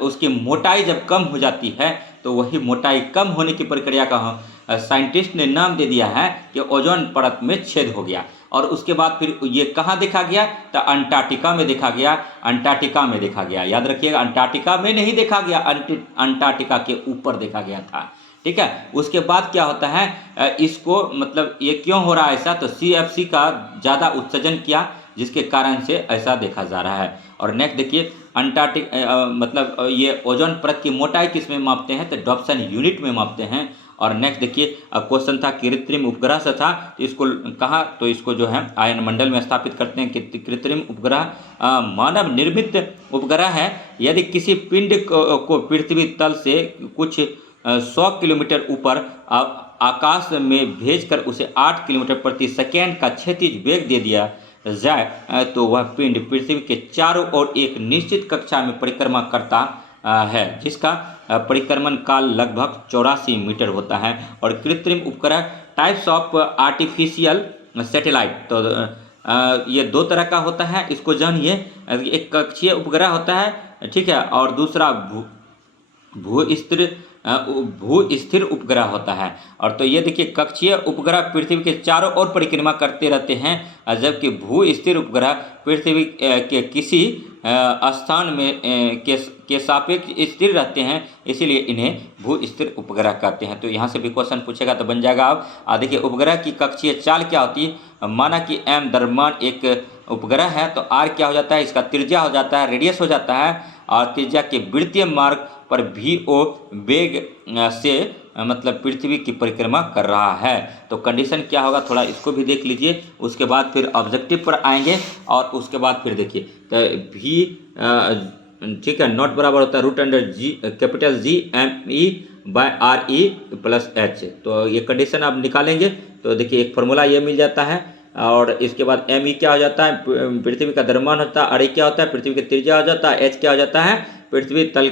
उसकी मोटाई जब कम हो जाती है तो वही मोटाई कम होने की प्रक्रिया का साइंटिस्ट ने नाम दे दिया है कि ओजोन परत में छेद हो गया। और उसके बाद फिर ये कहाँ देखा गया, तो अंटार्कटिका में देखा गया, अंटार्कटिका में देखा गया, याद रखिएगा, अंटार्कटिका में नहीं देखा गया, अंटार्कटिका के ऊपर देखा गया था। ठीक है, उसके बाद क्या होता है, इसको मतलब ये क्यों हो रहा है ऐसा, तो CFC का ज़्यादा उत्सर्जन किया जिसके कारण से ऐसा देखा जा रहा है। और नेक्स्ट देखिए मतलब ये ओजोन परत की मोटाई किस में मापते हैं, तो डॉप्सन यूनिट में मापते हैं। और नेक्स्ट देखिए क्वेश्चन था कृत्रिम उपग्रह से था, तो इसको कहा, तो इसको जो है आयन मंडल में स्थापित करते हैं। कि कृत्रिम उपग्रह मानव निर्मित उपग्रह है, यदि किसी पिंड को पृथ्वी तल से कुछ 100 किलोमीटर ऊपर आकाश में भेजकर उसे 8 किलोमीटर प्रति सेकेंड का क्षैतिज वेग दे दिया जाए तो वह पिंड पृथ्वी के चारों ओर एक निश्चित कक्षा में परिक्रमा करता है, जिसका परिक्रमण काल लगभग 84 मीटर होता है। और कृत्रिम उपग्रह टाइप्स ऑफ आर्टिफिशियल सैटेलाइट, तो ये 2 तरह का होता है, इसको जानिए। एक कक्षीय उपग्रह होता है, ठीक है, और दूसरा भू स्थिर उपग्रह होता है। और तो ये देखिए कक्षीय उपग्रह पृथ्वी के चारों ओर परिक्रमा करते रहते हैं, जबकि भू स्थिर उपग्रह पृथ्वी के किसी स्थान में के सापेक्ष स्थिर रहते हैं, इसीलिए इन्हें भू स्थिर उपग्रह कहते हैं। तो यहाँ से भी क्वेश्चन पूछेगा तो बन जाएगा अब देखिए उपग्रह की कक्षीय चाल क्या होती है, माना कि M द्रव्यमान एक उपग्रह है तो R क्या हो जाता है, इसका त्रिज्या हो जाता है, रेडियस हो जाता है, और त्रिज्या के वृत्तीय मार्ग पर VO वेग से मतलब पृथ्वी की परिक्रमा कर रहा है। तो कंडीशन क्या होगा थोड़ा इसको भी देख लीजिए, उसके बाद फिर ऑब्जेक्टिव पर आएंगे। और उसके बाद फिर देखिए तो V ठीक है नॉट बराबर होता है √G capital G M E by R E plus H. तो ये कंडीशन आप निकालेंगे तो देखिए एक फार्मूला ये मिल जाता है। और इसके बाद एम ई क्या हो जाता है, पृथ्वी का द्रव्यमान होता है। आर ई क्या होता है, पृथ्वी की त्रिज्या हो जाता है। एच क्या हो जाता है, पृथ्वी तल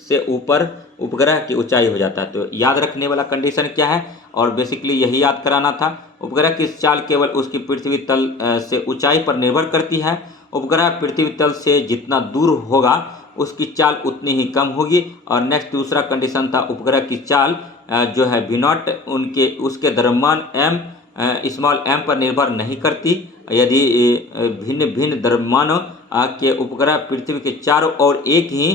से ऊपर उपग्रह की ऊंचाई हो जाता है। तो याद रखने वाला कंडीशन क्या है, और बेसिकली यही याद कराना था। उपग्रह की चाल केवल उसकी पृथ्वी तल से ऊंचाई पर निर्भर करती है। उपग्रह पृथ्वी तल से जितना दूर होगा उसकी चाल उतनी ही कम होगी। और नेक्स्ट दूसरा कंडीशन था, उपग्रह की चाल जो है वी नॉट उनके उसके द्रव्यमान एम स्मॉल एम पर निर्भर नहीं करती। यदि भिन्न भिन्न द्रव्यमानों के उपग्रह पृथ्वी के चारों ओर एक ही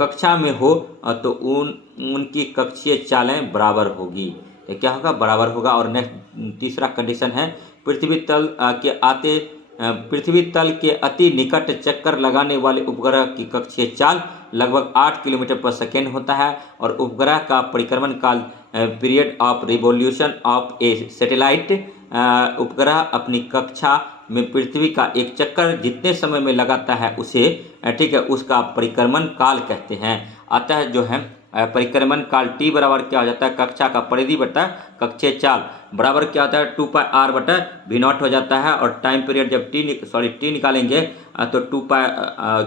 कक्षा में हो तो उनकी कक्षीय चालें बराबर होगी। तो क्या होगा, बराबर होगा। और नेक्स्ट तीसरा कंडीशन है, पृथ्वी तल के अति निकट चक्कर लगाने वाले उपग्रह की कक्षीय चाल लगभग 8 किलोमीटर पर सेकेंड होता है। और उपग्रह का परिक्रमण काल period of revolution of A satellite, उपग्रह अपनी कक्षा में पृथ्वी का एक चक्कर जितने समय में लगाता है उसे ठीक है उसका परिक्रमण काल कहते हैं। अतः जो है परिक्रमण काल टी बराबर क्या हो जाता है, कक्षा का परिधि बटा कक्षीय चाल बराबर क्या होता है 2πr बटा वी नॉट हो जाता है। और टाइम पीरियड जब टी निकालेंगे तो 2π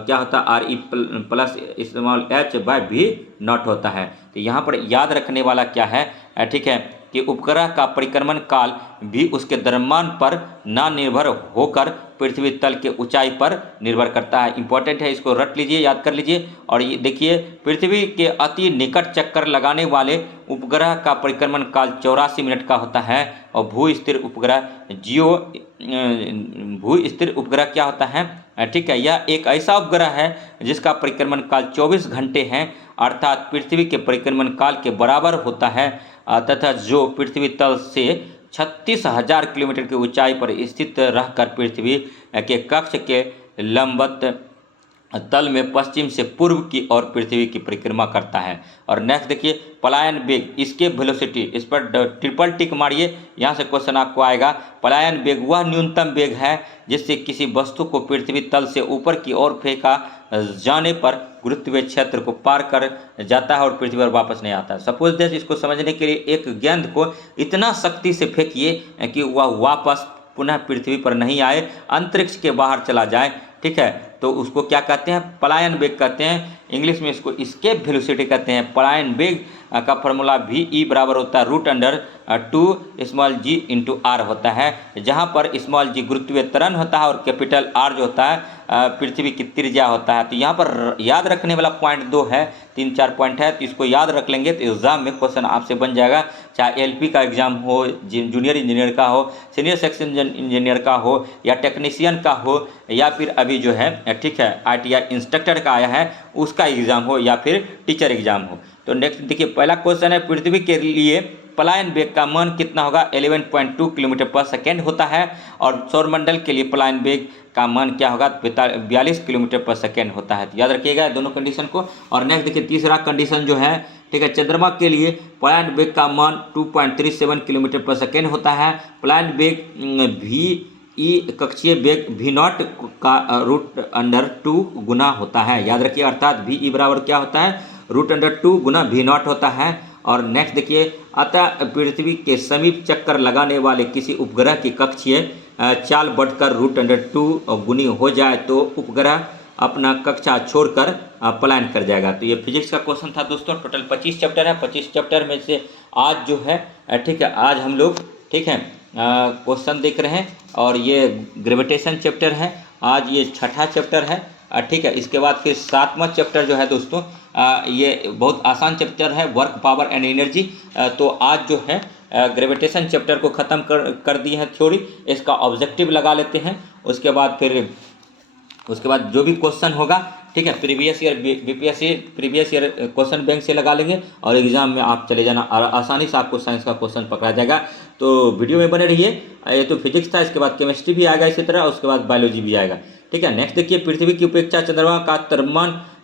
क्या होता है R E plus small H by V naught होता है। तो यहाँ पर याद रखने वाला क्या है, ठीक है, कि उपग्रह का परिक्रमण काल भी उसके द्रव्यमान पर ना निर्भर होकर पृथ्वी तल के ऊंचाई पर निर्भर करता है। इंपॉर्टेंट है, इसको रट लीजिए, याद कर लीजिए। और ये देखिए, पृथ्वी के अति निकट चक्कर लगाने वाले उपग्रह का परिक्रमण काल 84 मिनट का होता है। और भू स्थिर उपग्रह क्या होता है, ठीक है, यह एक ऐसा उपग्रह है जिसका परिक्रमण काल 24 घंटे है, अर्थात पृथ्वी के परिक्रमण काल के बराबर होता है, तथा जो पृथ्वी तल से 36,000 किलोमीटर की ऊंचाई पर स्थित रहकर पृथ्वी के कक्ष के लंबवत तल में पश्चिम से पूर्व की ओर पृथ्वी की परिक्रमा करता है। और नेक्स्ट देखिए, पलायन वेग, इसके वेलोसिटी, इस पर ट्रिपल टिक मारिए, यहाँ से क्वेश्चन आपको आएगा। पलायन वेग वह न्यूनतम वेग है जिससे किसी वस्तु को पृथ्वी तल से ऊपर की ओर फेंका जाने पर गुरुत्वीय क्षेत्र को पार कर जाता है और पृथ्वी पर वापस नहीं आता है। सपोज दैट, इसको समझने के लिए एक गेंद को इतना शक्ति से फेंकिए कि वह वापस पुनः पृथ्वी पर नहीं आए, अंतरिक्ष के बाहर चला जाए, ठीक है, तो उसको क्या कहते हैं, पलायन वेग कहते हैं। इंग्लिश में इसको एस्केप वेलोसिटी कहते हैं। पलायन वेग का फॉर्मूला वी ई बराबर होता है √2 स्मॉल जी इंटू आर होता है, जहाँ पर स्मॉल जी गुरुत्वीय त्वरण होता है और कैपिटल आर जो होता है पृथ्वी की त्रिज्या होता है। तो यहाँ पर याद रखने वाला पॉइंट 2 है, 3-4 पॉइंट है, तो इसको याद रख लेंगे तो एग्जाम में क्वेश्चन आपसे बन जाएगा। चाहे एलपी का एग्जाम हो, जूनियर इंजीनियर का हो, सीनियर सेक्शन इंजीनियर का हो, या टेक्नीशियन का हो, या फिर अभी जो है ठीक है ITI इंस्ट्रक्टर का आया है उसका एग्जाम हो, या फिर टीचर एग्जाम हो। तो नेक्स्ट देखिए, पहला क्वेश्चन है, पृथ्वी के लिए पलायन वेग का मान कितना होगा, 11.2 किलोमीटर पर सेकेंड होता है। और सौरमंडल के लिए पलायन वेग का मान क्या होगा, 42 किलोमीटर पर सेकेंड होता है। तो याद रखिएगा दोनों कंडीशन को। और नेक्स्ट देखिए, तीसरा कंडीशन जो है, ठीक है, चंद्रमा के लिए पलायन वेग का मान 2.37 किलोमीटर पर सेकेंड होता है। पलायन वेग भी ई कक्षीय वेग वी नॉट का √2 गुना होता है। याद रखिए, अर्थात वी ई बराबर क्या होता है, √2 गुना वी नॉट होता है। और नेक्स्ट देखिए, अतः पृथ्वी के समीप चक्कर लगाने वाले किसी उपग्रह की कक्षीय चाल बढ़कर √2 गुनी हो जाए तो उपग्रह अपना कक्षा छोड़कर पलायन कर जाएगा। तो ये फिजिक्स का क्वेश्चन था दोस्तों। टोटल 25 चैप्टर है। 25 चैप्टर में से आज जो है ठीक है, आज हम लोग ठीक है क्वेश्चन देख रहे हैं। और ये ग्रेविटेशन चैप्टर है, आज ये छठा चैप्टर है, ठीक है। इसके बाद फिर 7वां चैप्टर जो है दोस्तों, ये बहुत आसान चैप्टर है, वर्क पावर एंड एनर्जी। तो आज जो है ग्रेविटेशन चैप्टर को ख़त्म कर दिए हैं थ्योरी, इसका ऑब्जेक्टिव लगा लेते हैं। उसके बाद जो भी क्वेश्चन होगा, ठीक है, previous year BPSC previous year question bank से लगा लेंगे और एग्जाम में आप चले जाना, आसानी से आपको साइंस का क्वेश्चन पकड़ा जाएगा। तो वीडियो में बने रहिए। ये तो फिजिक्स था, इसके बाद केमिस्ट्री भी आएगा इसी तरह, उसके बाद बायोलॉजी भी आएगा, ठीक है। नेक्स्ट देखिए, पृथ्वी की उपेक्षा चंद्रमा का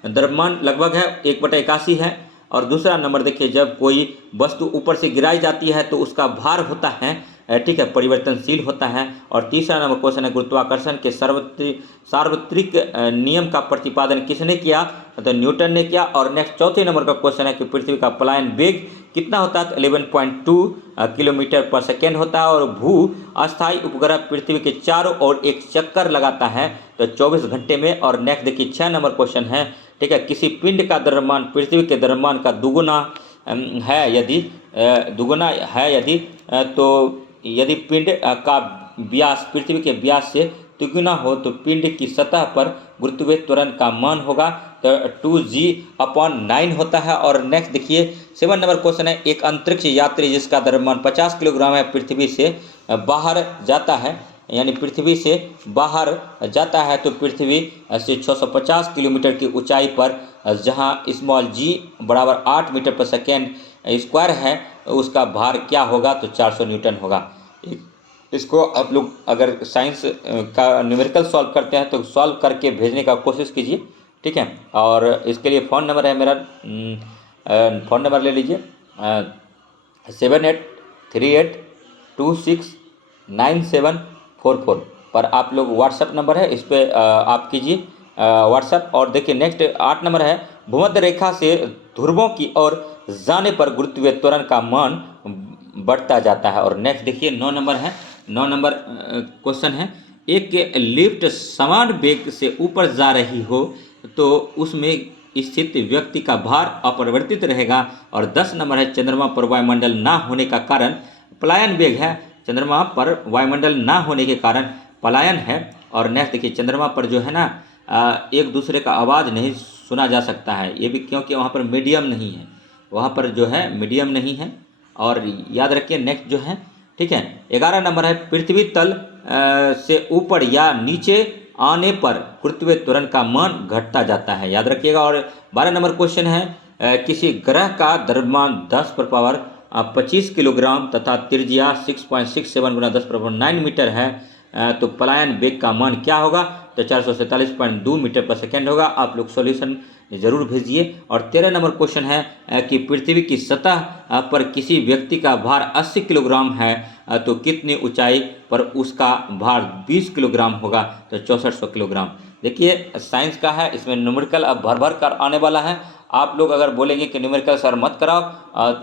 द्रव्यमान लगभग है 1/81 है। और दूसरा नंबर देखिए, जब कोई वस्तु ऊपर से गिराई जाती है तो उसका भार होता है ठीक है, परिवर्तनशील होता है। और तीसरा नंबर क्वेश्चन है गुरुत्वाकर्षण के सार्वत्रिक नियम का प्रतिपादन किसने किया? तो न्यूटन ने किया। और नेक्स्ट चौथे नंबर का क्वेश्चन है कि पृथ्वी का पलायन वेग कितना होता है? तो 11.2 किलोमीटर पर सेकेंड होता है। और भू अस्थायी उपग्रह पृथ्वी के चारों ओर एक चक्कर लगाता है तो 24 घंटे में। और नेक्स्ट देखिए 6 नंबर क्वेश्चन है, ठीक है, किसी पिंड का द्रव्यमान पृथ्वी के द्रव्यमान का दुगुना है यदि तो यदि पिंड का व्यास पृथ्वी के व्यास से दुगुना हो तो पिंड की सतह पर गुरुत्वीय त्वरण का मान होगा तो 2g/9 होता है। और नेक्स्ट देखिए 7 नंबर क्वेश्चन है, एक अंतरिक्ष यात्री जिसका द्रव्यमान 50 किलोग्राम है पृथ्वी से बाहर जाता है, यानी पृथ्वी से बाहर जाता है तो पृथ्वी से 650 किलोमीटर की ऊंचाई पर जहां स्मॉल g बराबर 8 मीटर पर सेकेंड स्क्वायर है उसका भार क्या होगा? तो 400 न्यूटन होगा। इसको आप लोग अगर साइंस का न्यूमेरिकल सॉल्व करते हैं तो सॉल्व करके भेजने का कोशिश कीजिए, ठीक है। और इसके लिए फ़ोन नंबर है मेरा, फ़ोन नंबर ले लीजिए 7838269744 पर आप लोग व्हाट्सएप नंबर है, इस पर आप कीजिए व्हाट्सएप। और देखिए नेक्स्ट 8 नंबर है, भूमध्य रेखा से ध्रुवों की ओर जाने पर गुरुत्वीय त्वरण का मान बढ़ता जाता है। और नेक्स्ट देखिए 9 नंबर है, 9 नंबर क्वेश्चन है, एक लिफ्ट समान वेग से ऊपर जा रही हो तो उसमें स्थित व्यक्ति का भार अपरिवर्तित रहेगा। और 10 नंबर है, चंद्रमा पर वायुमंडल ना होने का कारण पलायन वेग है, चंद्रमा पर वायुमंडल ना होने के कारण पलायन है। और नेक्स्ट देखिए चंद्रमा पर जो है ना एक दूसरे का आवाज़ नहीं सुना जा सकता है, ये भी क्योंकि वहाँ पर मीडियम नहीं है, वहाँ पर जो है मीडियम नहीं है। और याद रखिए नेक्स्ट जो है, ठीक है 11 नंबर है, पृथ्वी तल से ऊपर या नीचे आने पर गुरुत्वीय त्वरण का मान घटता जाता है, याद रखिएगा। और 12 नंबर क्वेश्चन है, किसी ग्रह का द्रव्यमान 10⁻25 किलोग्राम तथा त्रिज्या 6.67 × 10⁻9 मीटर है तो पलायन वेग का मान क्या होगा? तो 447.2 मीटर पर सेकेंड होगा। आप लोग सॉल्यूशन जरूर भेजिए। और 13 नंबर क्वेश्चन है कि पृथ्वी की सतह पर किसी व्यक्ति का भार 80 किलोग्राम है तो कितनी ऊंचाई पर उसका भार 20 किलोग्राम होगा? तो 6400 किलोग्राम। देखिए साइंस का है, इसमें न्यूमेरिकल अब भर भर कर आने वाला है। आप लोग अगर बोलेंगे कि न्यूमेरिकल सर मत कराओ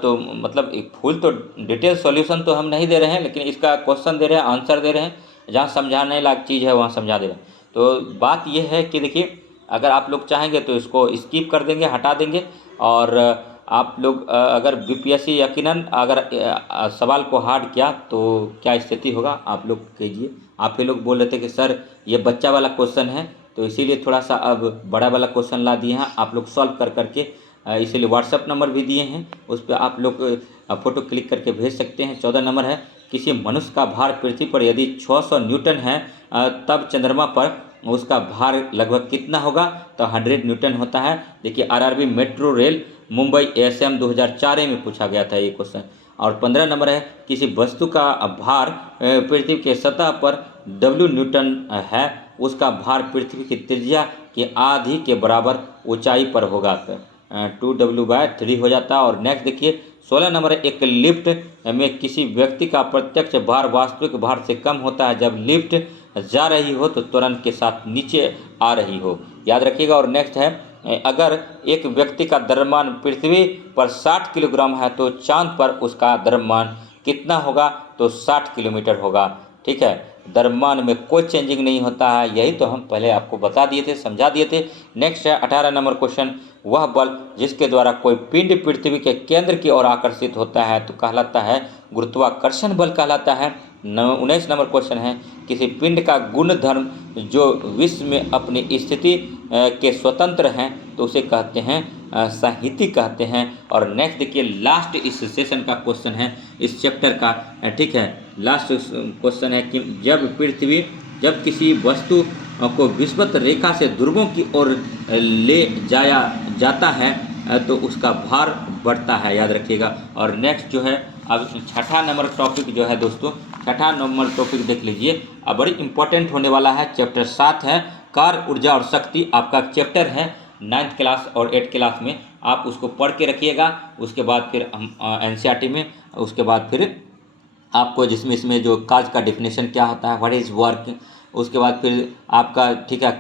तो मतलब एक फुल तो डिटेल सॉल्यूशन तो हम नहीं दे रहे हैं, लेकिन इसका क्वेश्चन दे रहे हैं, आंसर दे रहे हैं, जहाँ समझाने लायक चीज़ है वहाँ समझा दे रहे हैं। तो बात यह है कि देखिए अगर आप लोग चाहेंगे तो इसको स्किप कर देंगे, हटा देंगे। और आप लोग अगर बीपीएससी यकीनन अगर सवाल को हार्ड किया तो क्या स्थिति होगा आप लोग कीजिए। आप ही लोग बोल रहे थे कि सर ये बच्चा वाला क्वेश्चन है तो इसीलिए थोड़ा सा अब बड़ा वाला क्वेश्चन ला दिए हैं, आप लोग सॉल्व कर करके इसीलिए व्हाट्सएप नंबर भी दिए हैं, उस पर आप लोग फ़ोटो क्लिक करके भेज सकते हैं। 14 नंबर है, किसी मनुष्य का भार पृथ्वी पर यदि 600 न्यूटन है तब चंद्रमा पर उसका भार लगभग कितना होगा? तो 100 न्यूटन होता है। देखिए RRB metro rail Mumbai ASM 2004 में पूछा गया था ये क्वेश्चन। और 15 नंबर है, किसी वस्तु का भार पृथ्वी के सतह पर W न्यूटन है, उसका भार पृथ्वी की त्रिज्या के आधी के बराबर ऊंचाई पर होगा तो 2W/3 हो जाता है। और नेक्स्ट देखिए 16 नंबर है, एक लिफ्ट में किसी व्यक्ति का प्रत्यक्ष भार वास्तविक भार से कम होता है जब लिफ्ट जा रही हो तो त्वरण के साथ नीचे आ रही हो, याद रखिएगा। और नेक्स्ट है, अगर एक व्यक्ति का द्रव्यमान पृथ्वी पर 60 किलोग्राम है तो चांद पर उसका द्रव्यमान कितना होगा? तो 60 किलोमीटर होगा, ठीक है। द्रव्यमान में कोई चेंजिंग नहीं होता है, यही तो हम पहले आपको बता दिए थे, समझा दिए थे। नेक्स्ट है 18 नंबर क्वेश्चन, वह बल जिसके द्वारा कोई पिंड पृथ्वी के केंद्र की ओर आकर्षित होता है तो कहलाता है गुरुत्वाकर्षण बल कहलाता है। 19 नंबर क्वेश्चन है, किसी पिंड का गुणधर्म जो विश्व में अपनी स्थिति के स्वतंत्र हैं तो उसे कहते हैं साहित्यिक कहते हैं। और नेक्स्ट देखिए लास्ट इस सेशन का क्वेश्चन है इस चैप्टर का, ठीक है, लास्ट क्वेश्चन है कि जब किसी वस्तु को विषुवत रेखा से ध्रुवों की ओर ले जाया जाता है तो उसका भार बढ़ता है, याद रखिएगा। और नेक्स्ट जो है अब छठा नंबर टॉपिक जो है दोस्तों, छठा नंबर टॉपिक देख लीजिए, अब बड़ी इंपॉर्टेंट होने वाला है। चैप्टर 7 है कार्य, ऊर्जा और शक्ति, आपका चैप्टर है 9th क्लास और 8th क्लास में, आप उसको पढ़ के रखिएगा। उसके बाद फिर हम NCERT में, उसके बाद फिर आपको, जिसमें इसमें जो कार्य का डेफिनेशन क्या होता है, व्हाट इज़ वर्क, उसके बाद फिर आपका, ठीक है,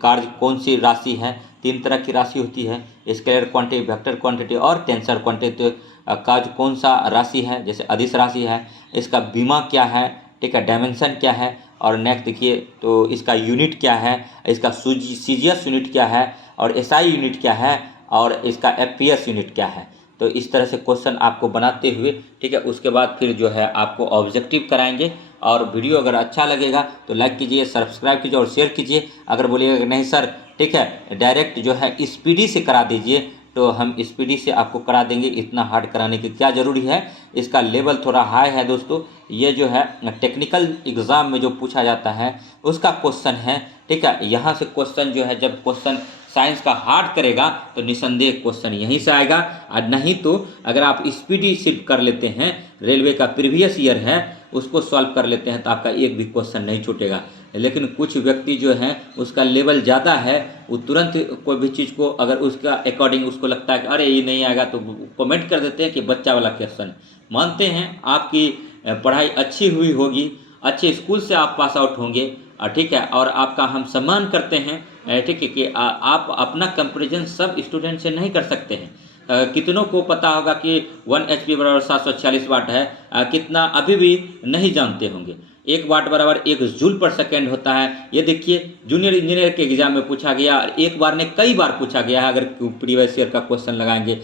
कार्य कौन सी राशि है, 3 तरह की राशि होती है, स्केलर क्वांटिटी, वेक्टर क्वांटिटी और टेंसर क्वांटिटी। कार्य कौन सा राशि है, जैसे अदिश राशि है, इसका बीमा क्या है, ठीक है, डायमेंशन क्या है, और नेक्स्ट देखिए तो इसका यूनिट क्या है, इसका सीजीएस यूनिट क्या है, और एसआई यूनिट क्या है, और इसका एफपीएस यूनिट क्या है। तो इस तरह से क्वेश्चन आपको बनाते हुए, ठीक है, उसके बाद फिर जो है आपको ऑब्जेक्टिव कराएंगे। और वीडियो अगर अच्छा लगेगा तो लाइक कीजिए, सब्सक्राइब कीजिए और शेयर कीजिए। अगर बोलिएगा कि नहीं सर, ठीक है, डायरेक्ट जो है स्पीडी से करा दीजिए, तो हम स्पीडी से आपको करा देंगे। इतना हार्ड कराने की क्या ज़रूरी है, इसका लेवल थोड़ा हाई है दोस्तों। ये जो है टेक्निकल एग्ज़ाम में जो पूछा जाता है उसका क्वेश्चन है, ठीक है। यहाँ से क्वेश्चन जो है, जब क्वेश्चन साइंस का हार्ड करेगा तो निसंदेह क्वेश्चन यहीं से आएगा। और नहीं तो अगर आप स्पीडी सिर्फ कर लेते हैं, रेलवे का प्रीवियस ईयर है उसको सॉल्व कर लेते हैं, तो आपका एक भी क्वेश्चन नहीं छूटेगा। लेकिन कुछ व्यक्ति जो हैं उसका लेवल ज़्यादा है, वो तुरंत कोई भी चीज़ को अगर उसका अकॉर्डिंग उसको लगता है कि अरे ये नहीं आएगा, तो कमेंट कर देते हैं कि बच्चा वाला क्वेश्चन। मानते हैं आपकी पढ़ाई अच्छी हुई होगी, अच्छे स्कूल से आप पास आउट होंगे, ठीक है, और आपका हम सम्मान करते हैं, ठीक है, कि आप अपना कंपैरिजन सब स्टूडेंट से नहीं कर सकते हैं। कितनों को पता होगा कि 1 HP बराबर 746 वाट है, कितना अभी भी नहीं जानते होंगे। 1 वाट बराबर 1 जूल पर सेकेंड होता है। ये देखिए जूनियर इंजीनियर के एग्जाम में पूछा गया, एक बार ने कई बार पूछा गया है। अगर प्रीवियस ईयर का क्वेश्चन लगाएंगे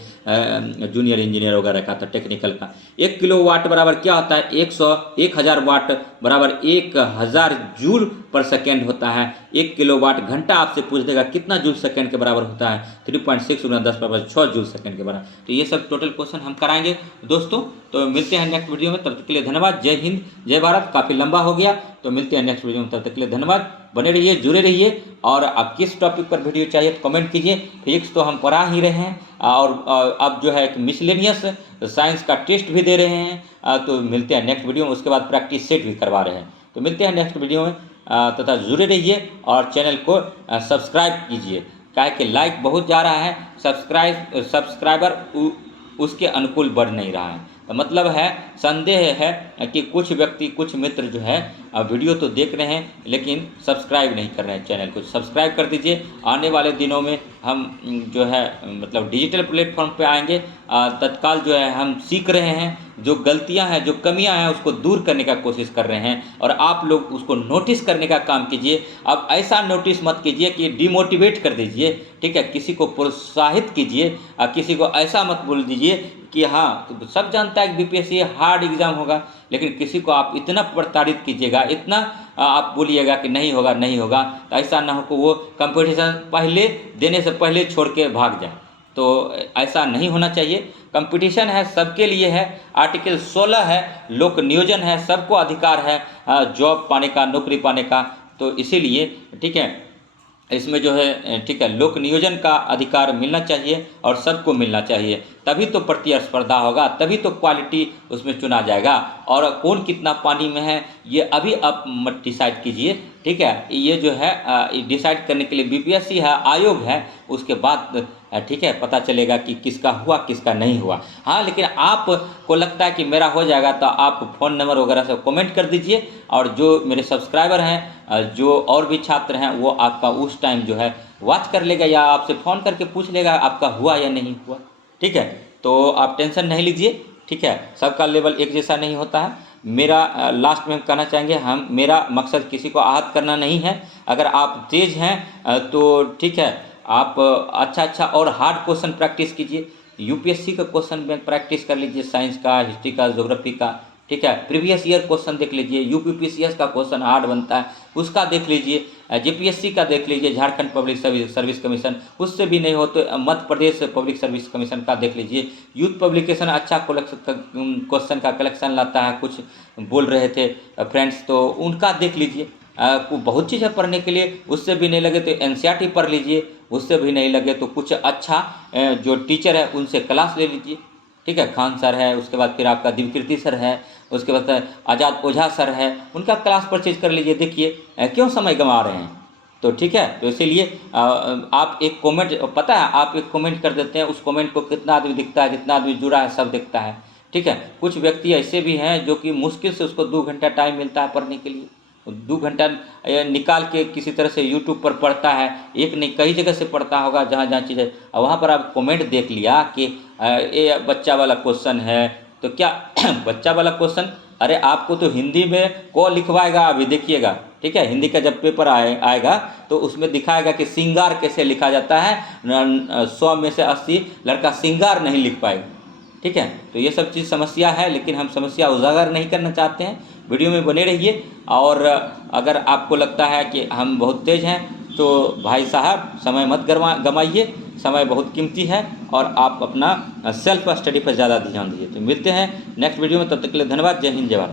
जूनियर इंजीनियर वगैरह का, तो टेक्निकल का 1 किलो वाट बराबर क्या होता है, 1000 वाट बराबर 1000 जूल पर सेकेंड होता है। 1 किलो वाट घंटा आपसे पूछ देगा कितना जूल सेकेंड के बराबर होता है, 3.6 × 10⁻6 जूल सेकेंड के बराबर। तो ये सब टोटल क्वेश्चन हम कराएंगे दोस्तों। तो मिलते हैं नेक्स्ट वीडियो में, तब तक के लिए धन्यवाद। जय हिंद, जय भारत। काफ़ी लंबा हो गया, तो मिलते हैं नेक्स्ट वीडियो में, तब तक के लिए धन्यवाद। बने रहिए, जुड़े रहिए। और आप किस टॉपिक पर वीडियो चाहिए तो कमेंट कीजिए। फिजिक्स तो हम पढ़ा ही रहे हैं, और अब जो है मिसलेनियस साइंस का टेस्ट भी दे रहे हैं। तो मिलते हैं नेक्स्ट वीडियो में, उसके बाद प्रैक्टिस सेट भी करवा रहे हैं। तो मिलते हैं नेक्स्ट वीडियो में, तथा जुड़े रहिए और चैनल को सब्सक्राइब कीजिए। क्या है कि लाइक बहुत जा रहा है, सब्सक्राइबर उसके अनुकूल बढ़ नहीं रहा है। तो मतलब है, संदेह है कि कुछ व्यक्ति, कुछ मित्र जो है वीडियो तो देख रहे हैं लेकिन सब्सक्राइब नहीं कर रहे हैं। चैनल को सब्सक्राइब कर दीजिए। आने वाले दिनों में हम जो है मतलब डिजिटल प्लेटफॉर्म पे आएंगे। तत्काल जो है हम सीख रहे हैं, जो गलतियां हैं, जो कमियां हैं, उसको दूर करने का कोशिश कर रहे हैं, और आप लोग उसको नोटिस करने का काम कीजिए। अब ऐसा नोटिस मत कीजिए कि डिमोटिवेट कर दीजिए, ठीक है, किसी को प्रोत्साहित कीजिए, किसी को ऐसा मत बोल दीजिए कि हाँ, तो सब जानता है कि बीपीएससी हार्ड एग्जाम होगा, लेकिन किसी को आप इतना प्रताड़ित कीजिएगा, इतना आप बोलिएगा कि नहीं होगा नहीं होगा, तो ऐसा ना हो कि वो कंपटीशन पहले देने से पहले छोड़ के भाग जाए। तो ऐसा नहीं होना चाहिए। कंपटीशन है, सबके लिए है। आर्टिकल 16 है, लोक नियोजन है, सबको अधिकार है जॉब पाने का, नौकरी पाने का। तो इसीलिए ठीक है, इसमें जो है ठीक है, लोक नियोजन का अधिकार मिलना चाहिए और सबको मिलना चाहिए। तभी तो प्रतिस्पर्धा होगा, तभी तो क्वालिटी उसमें चुना जाएगा। और कौन कितना पानी में है ये अभी आप मत डिसाइड कीजिए, ठीक है। ये जो है डिसाइड करने के लिए बीपीएससी है, आयोग है, उसके बाद ठीक है पता चलेगा कि किसका हुआ किसका नहीं हुआ। हाँ, लेकिन आपको लगता है कि मेरा हो जाएगा तो आप फ़ोन नंबर वगैरह से कमेंट कर दीजिए। और जो मेरे सब्सक्राइबर हैं, जो और भी छात्र हैं, वो आपका उस टाइम जो है वॉच कर लेगा या आपसे फ़ोन करके पूछ लेगा आपका हुआ या नहीं हुआ, ठीक है। तो आप टेंशन नहीं लीजिए, ठीक है। सबका लेवल एक जैसा नहीं होता है। मेरा लास्ट में कहना चाहेंगे, मेरा मकसद किसी को आहत करना नहीं है। अगर आप तेज़ हैं तो ठीक है, आप अच्छा और हार्ड क्वेश्चन प्रैक्टिस कीजिए। यूपीएससी का क्वेश्चन बैंक प्रैक्टिस कर लीजिए, साइंस का, हिस्ट्री का, ज्योग्राफी का, ठीक है। प्रीवियस ईयर क्वेश्चन देख लीजिए। यूपीपीसीएस का क्वेश्चन हार्ड बनता है, उसका देख लीजिए। जेपीएससी का देख लीजिए, झारखंड पब्लिक सर्विस कमीशन, उससे भी नहीं हो तो Madhya Pradesh public service commission का देख लीजिए। यूथ पब्लिकेशन अच्छा क्वेश्चन का कलेक्शन लाता है, कुछ बोल रहे थे फ्रेंड्स, तो उनका देख लीजिए। को बहुत चीज़ है पढ़ने के लिए। उससे भी नहीं लगे तो एनसीईआरटी पढ़ लीजिए, उससे भी नहीं लगे तो कुछ अच्छा जो टीचर है उनसे क्लास ले लीजिए, ठीक है। खान सर है, उसके बाद फिर आपका दिव्यकीर्ति सर है, उसके बाद आज़ाद ओझा सर है, उनका क्लास परचेज कर लीजिए। देखिए क्यों समय गंवा रहे हैं, तो ठीक है। तो इसीलिए आप एक कमेंट, पता है आप एक कमेंट कर देते हैं, उस कमेंट को कितना आदमी दिखता है, जितना आदमी जुड़ा है सब दिखता है, ठीक है। कुछ व्यक्ति ऐसे भी हैं जो कि मुश्किल से उसको 2 घंटा टाइम मिलता है पढ़ने के लिए, 2 घंटा निकाल के किसी तरह से यूट्यूब पर पढ़ता है, एक नहीं कई जगह से पढ़ता होगा जहाँ जहाँ चीज़ें, और वहाँ पर आप कमेंट देख लिया कि ये बच्चा वाला क्वेश्चन है, तो क्या बच्चा वाला क्वेश्चन, अरे आपको तो हिंदी में कौन लिखवाएगा, अभी देखिएगा, ठीक है। हिंदी का जब पेपर आएगा तो उसमें दिखाएगा कि सिंगार कैसे लिखा जाता है, 100 में से 80 लड़का सिंगार नहीं लिख पाएगा, ठीक है। तो ये सब चीज़ समस्या है, लेकिन हम समस्या उजागर नहीं करना चाहते हैं। वीडियो में बने रहिए, और अगर आपको लगता है कि हम बहुत तेज़ हैं तो भाई साहब समय मत गमाइए, समय बहुत कीमती है, और आप अपना सेल्फ स्टडी पर ज़्यादा ध्यान दीजिए। तो मिलते हैं नेक्स्ट वीडियो में, तब तक के लिए धन्यवाद। जय हिंद, जय भारत।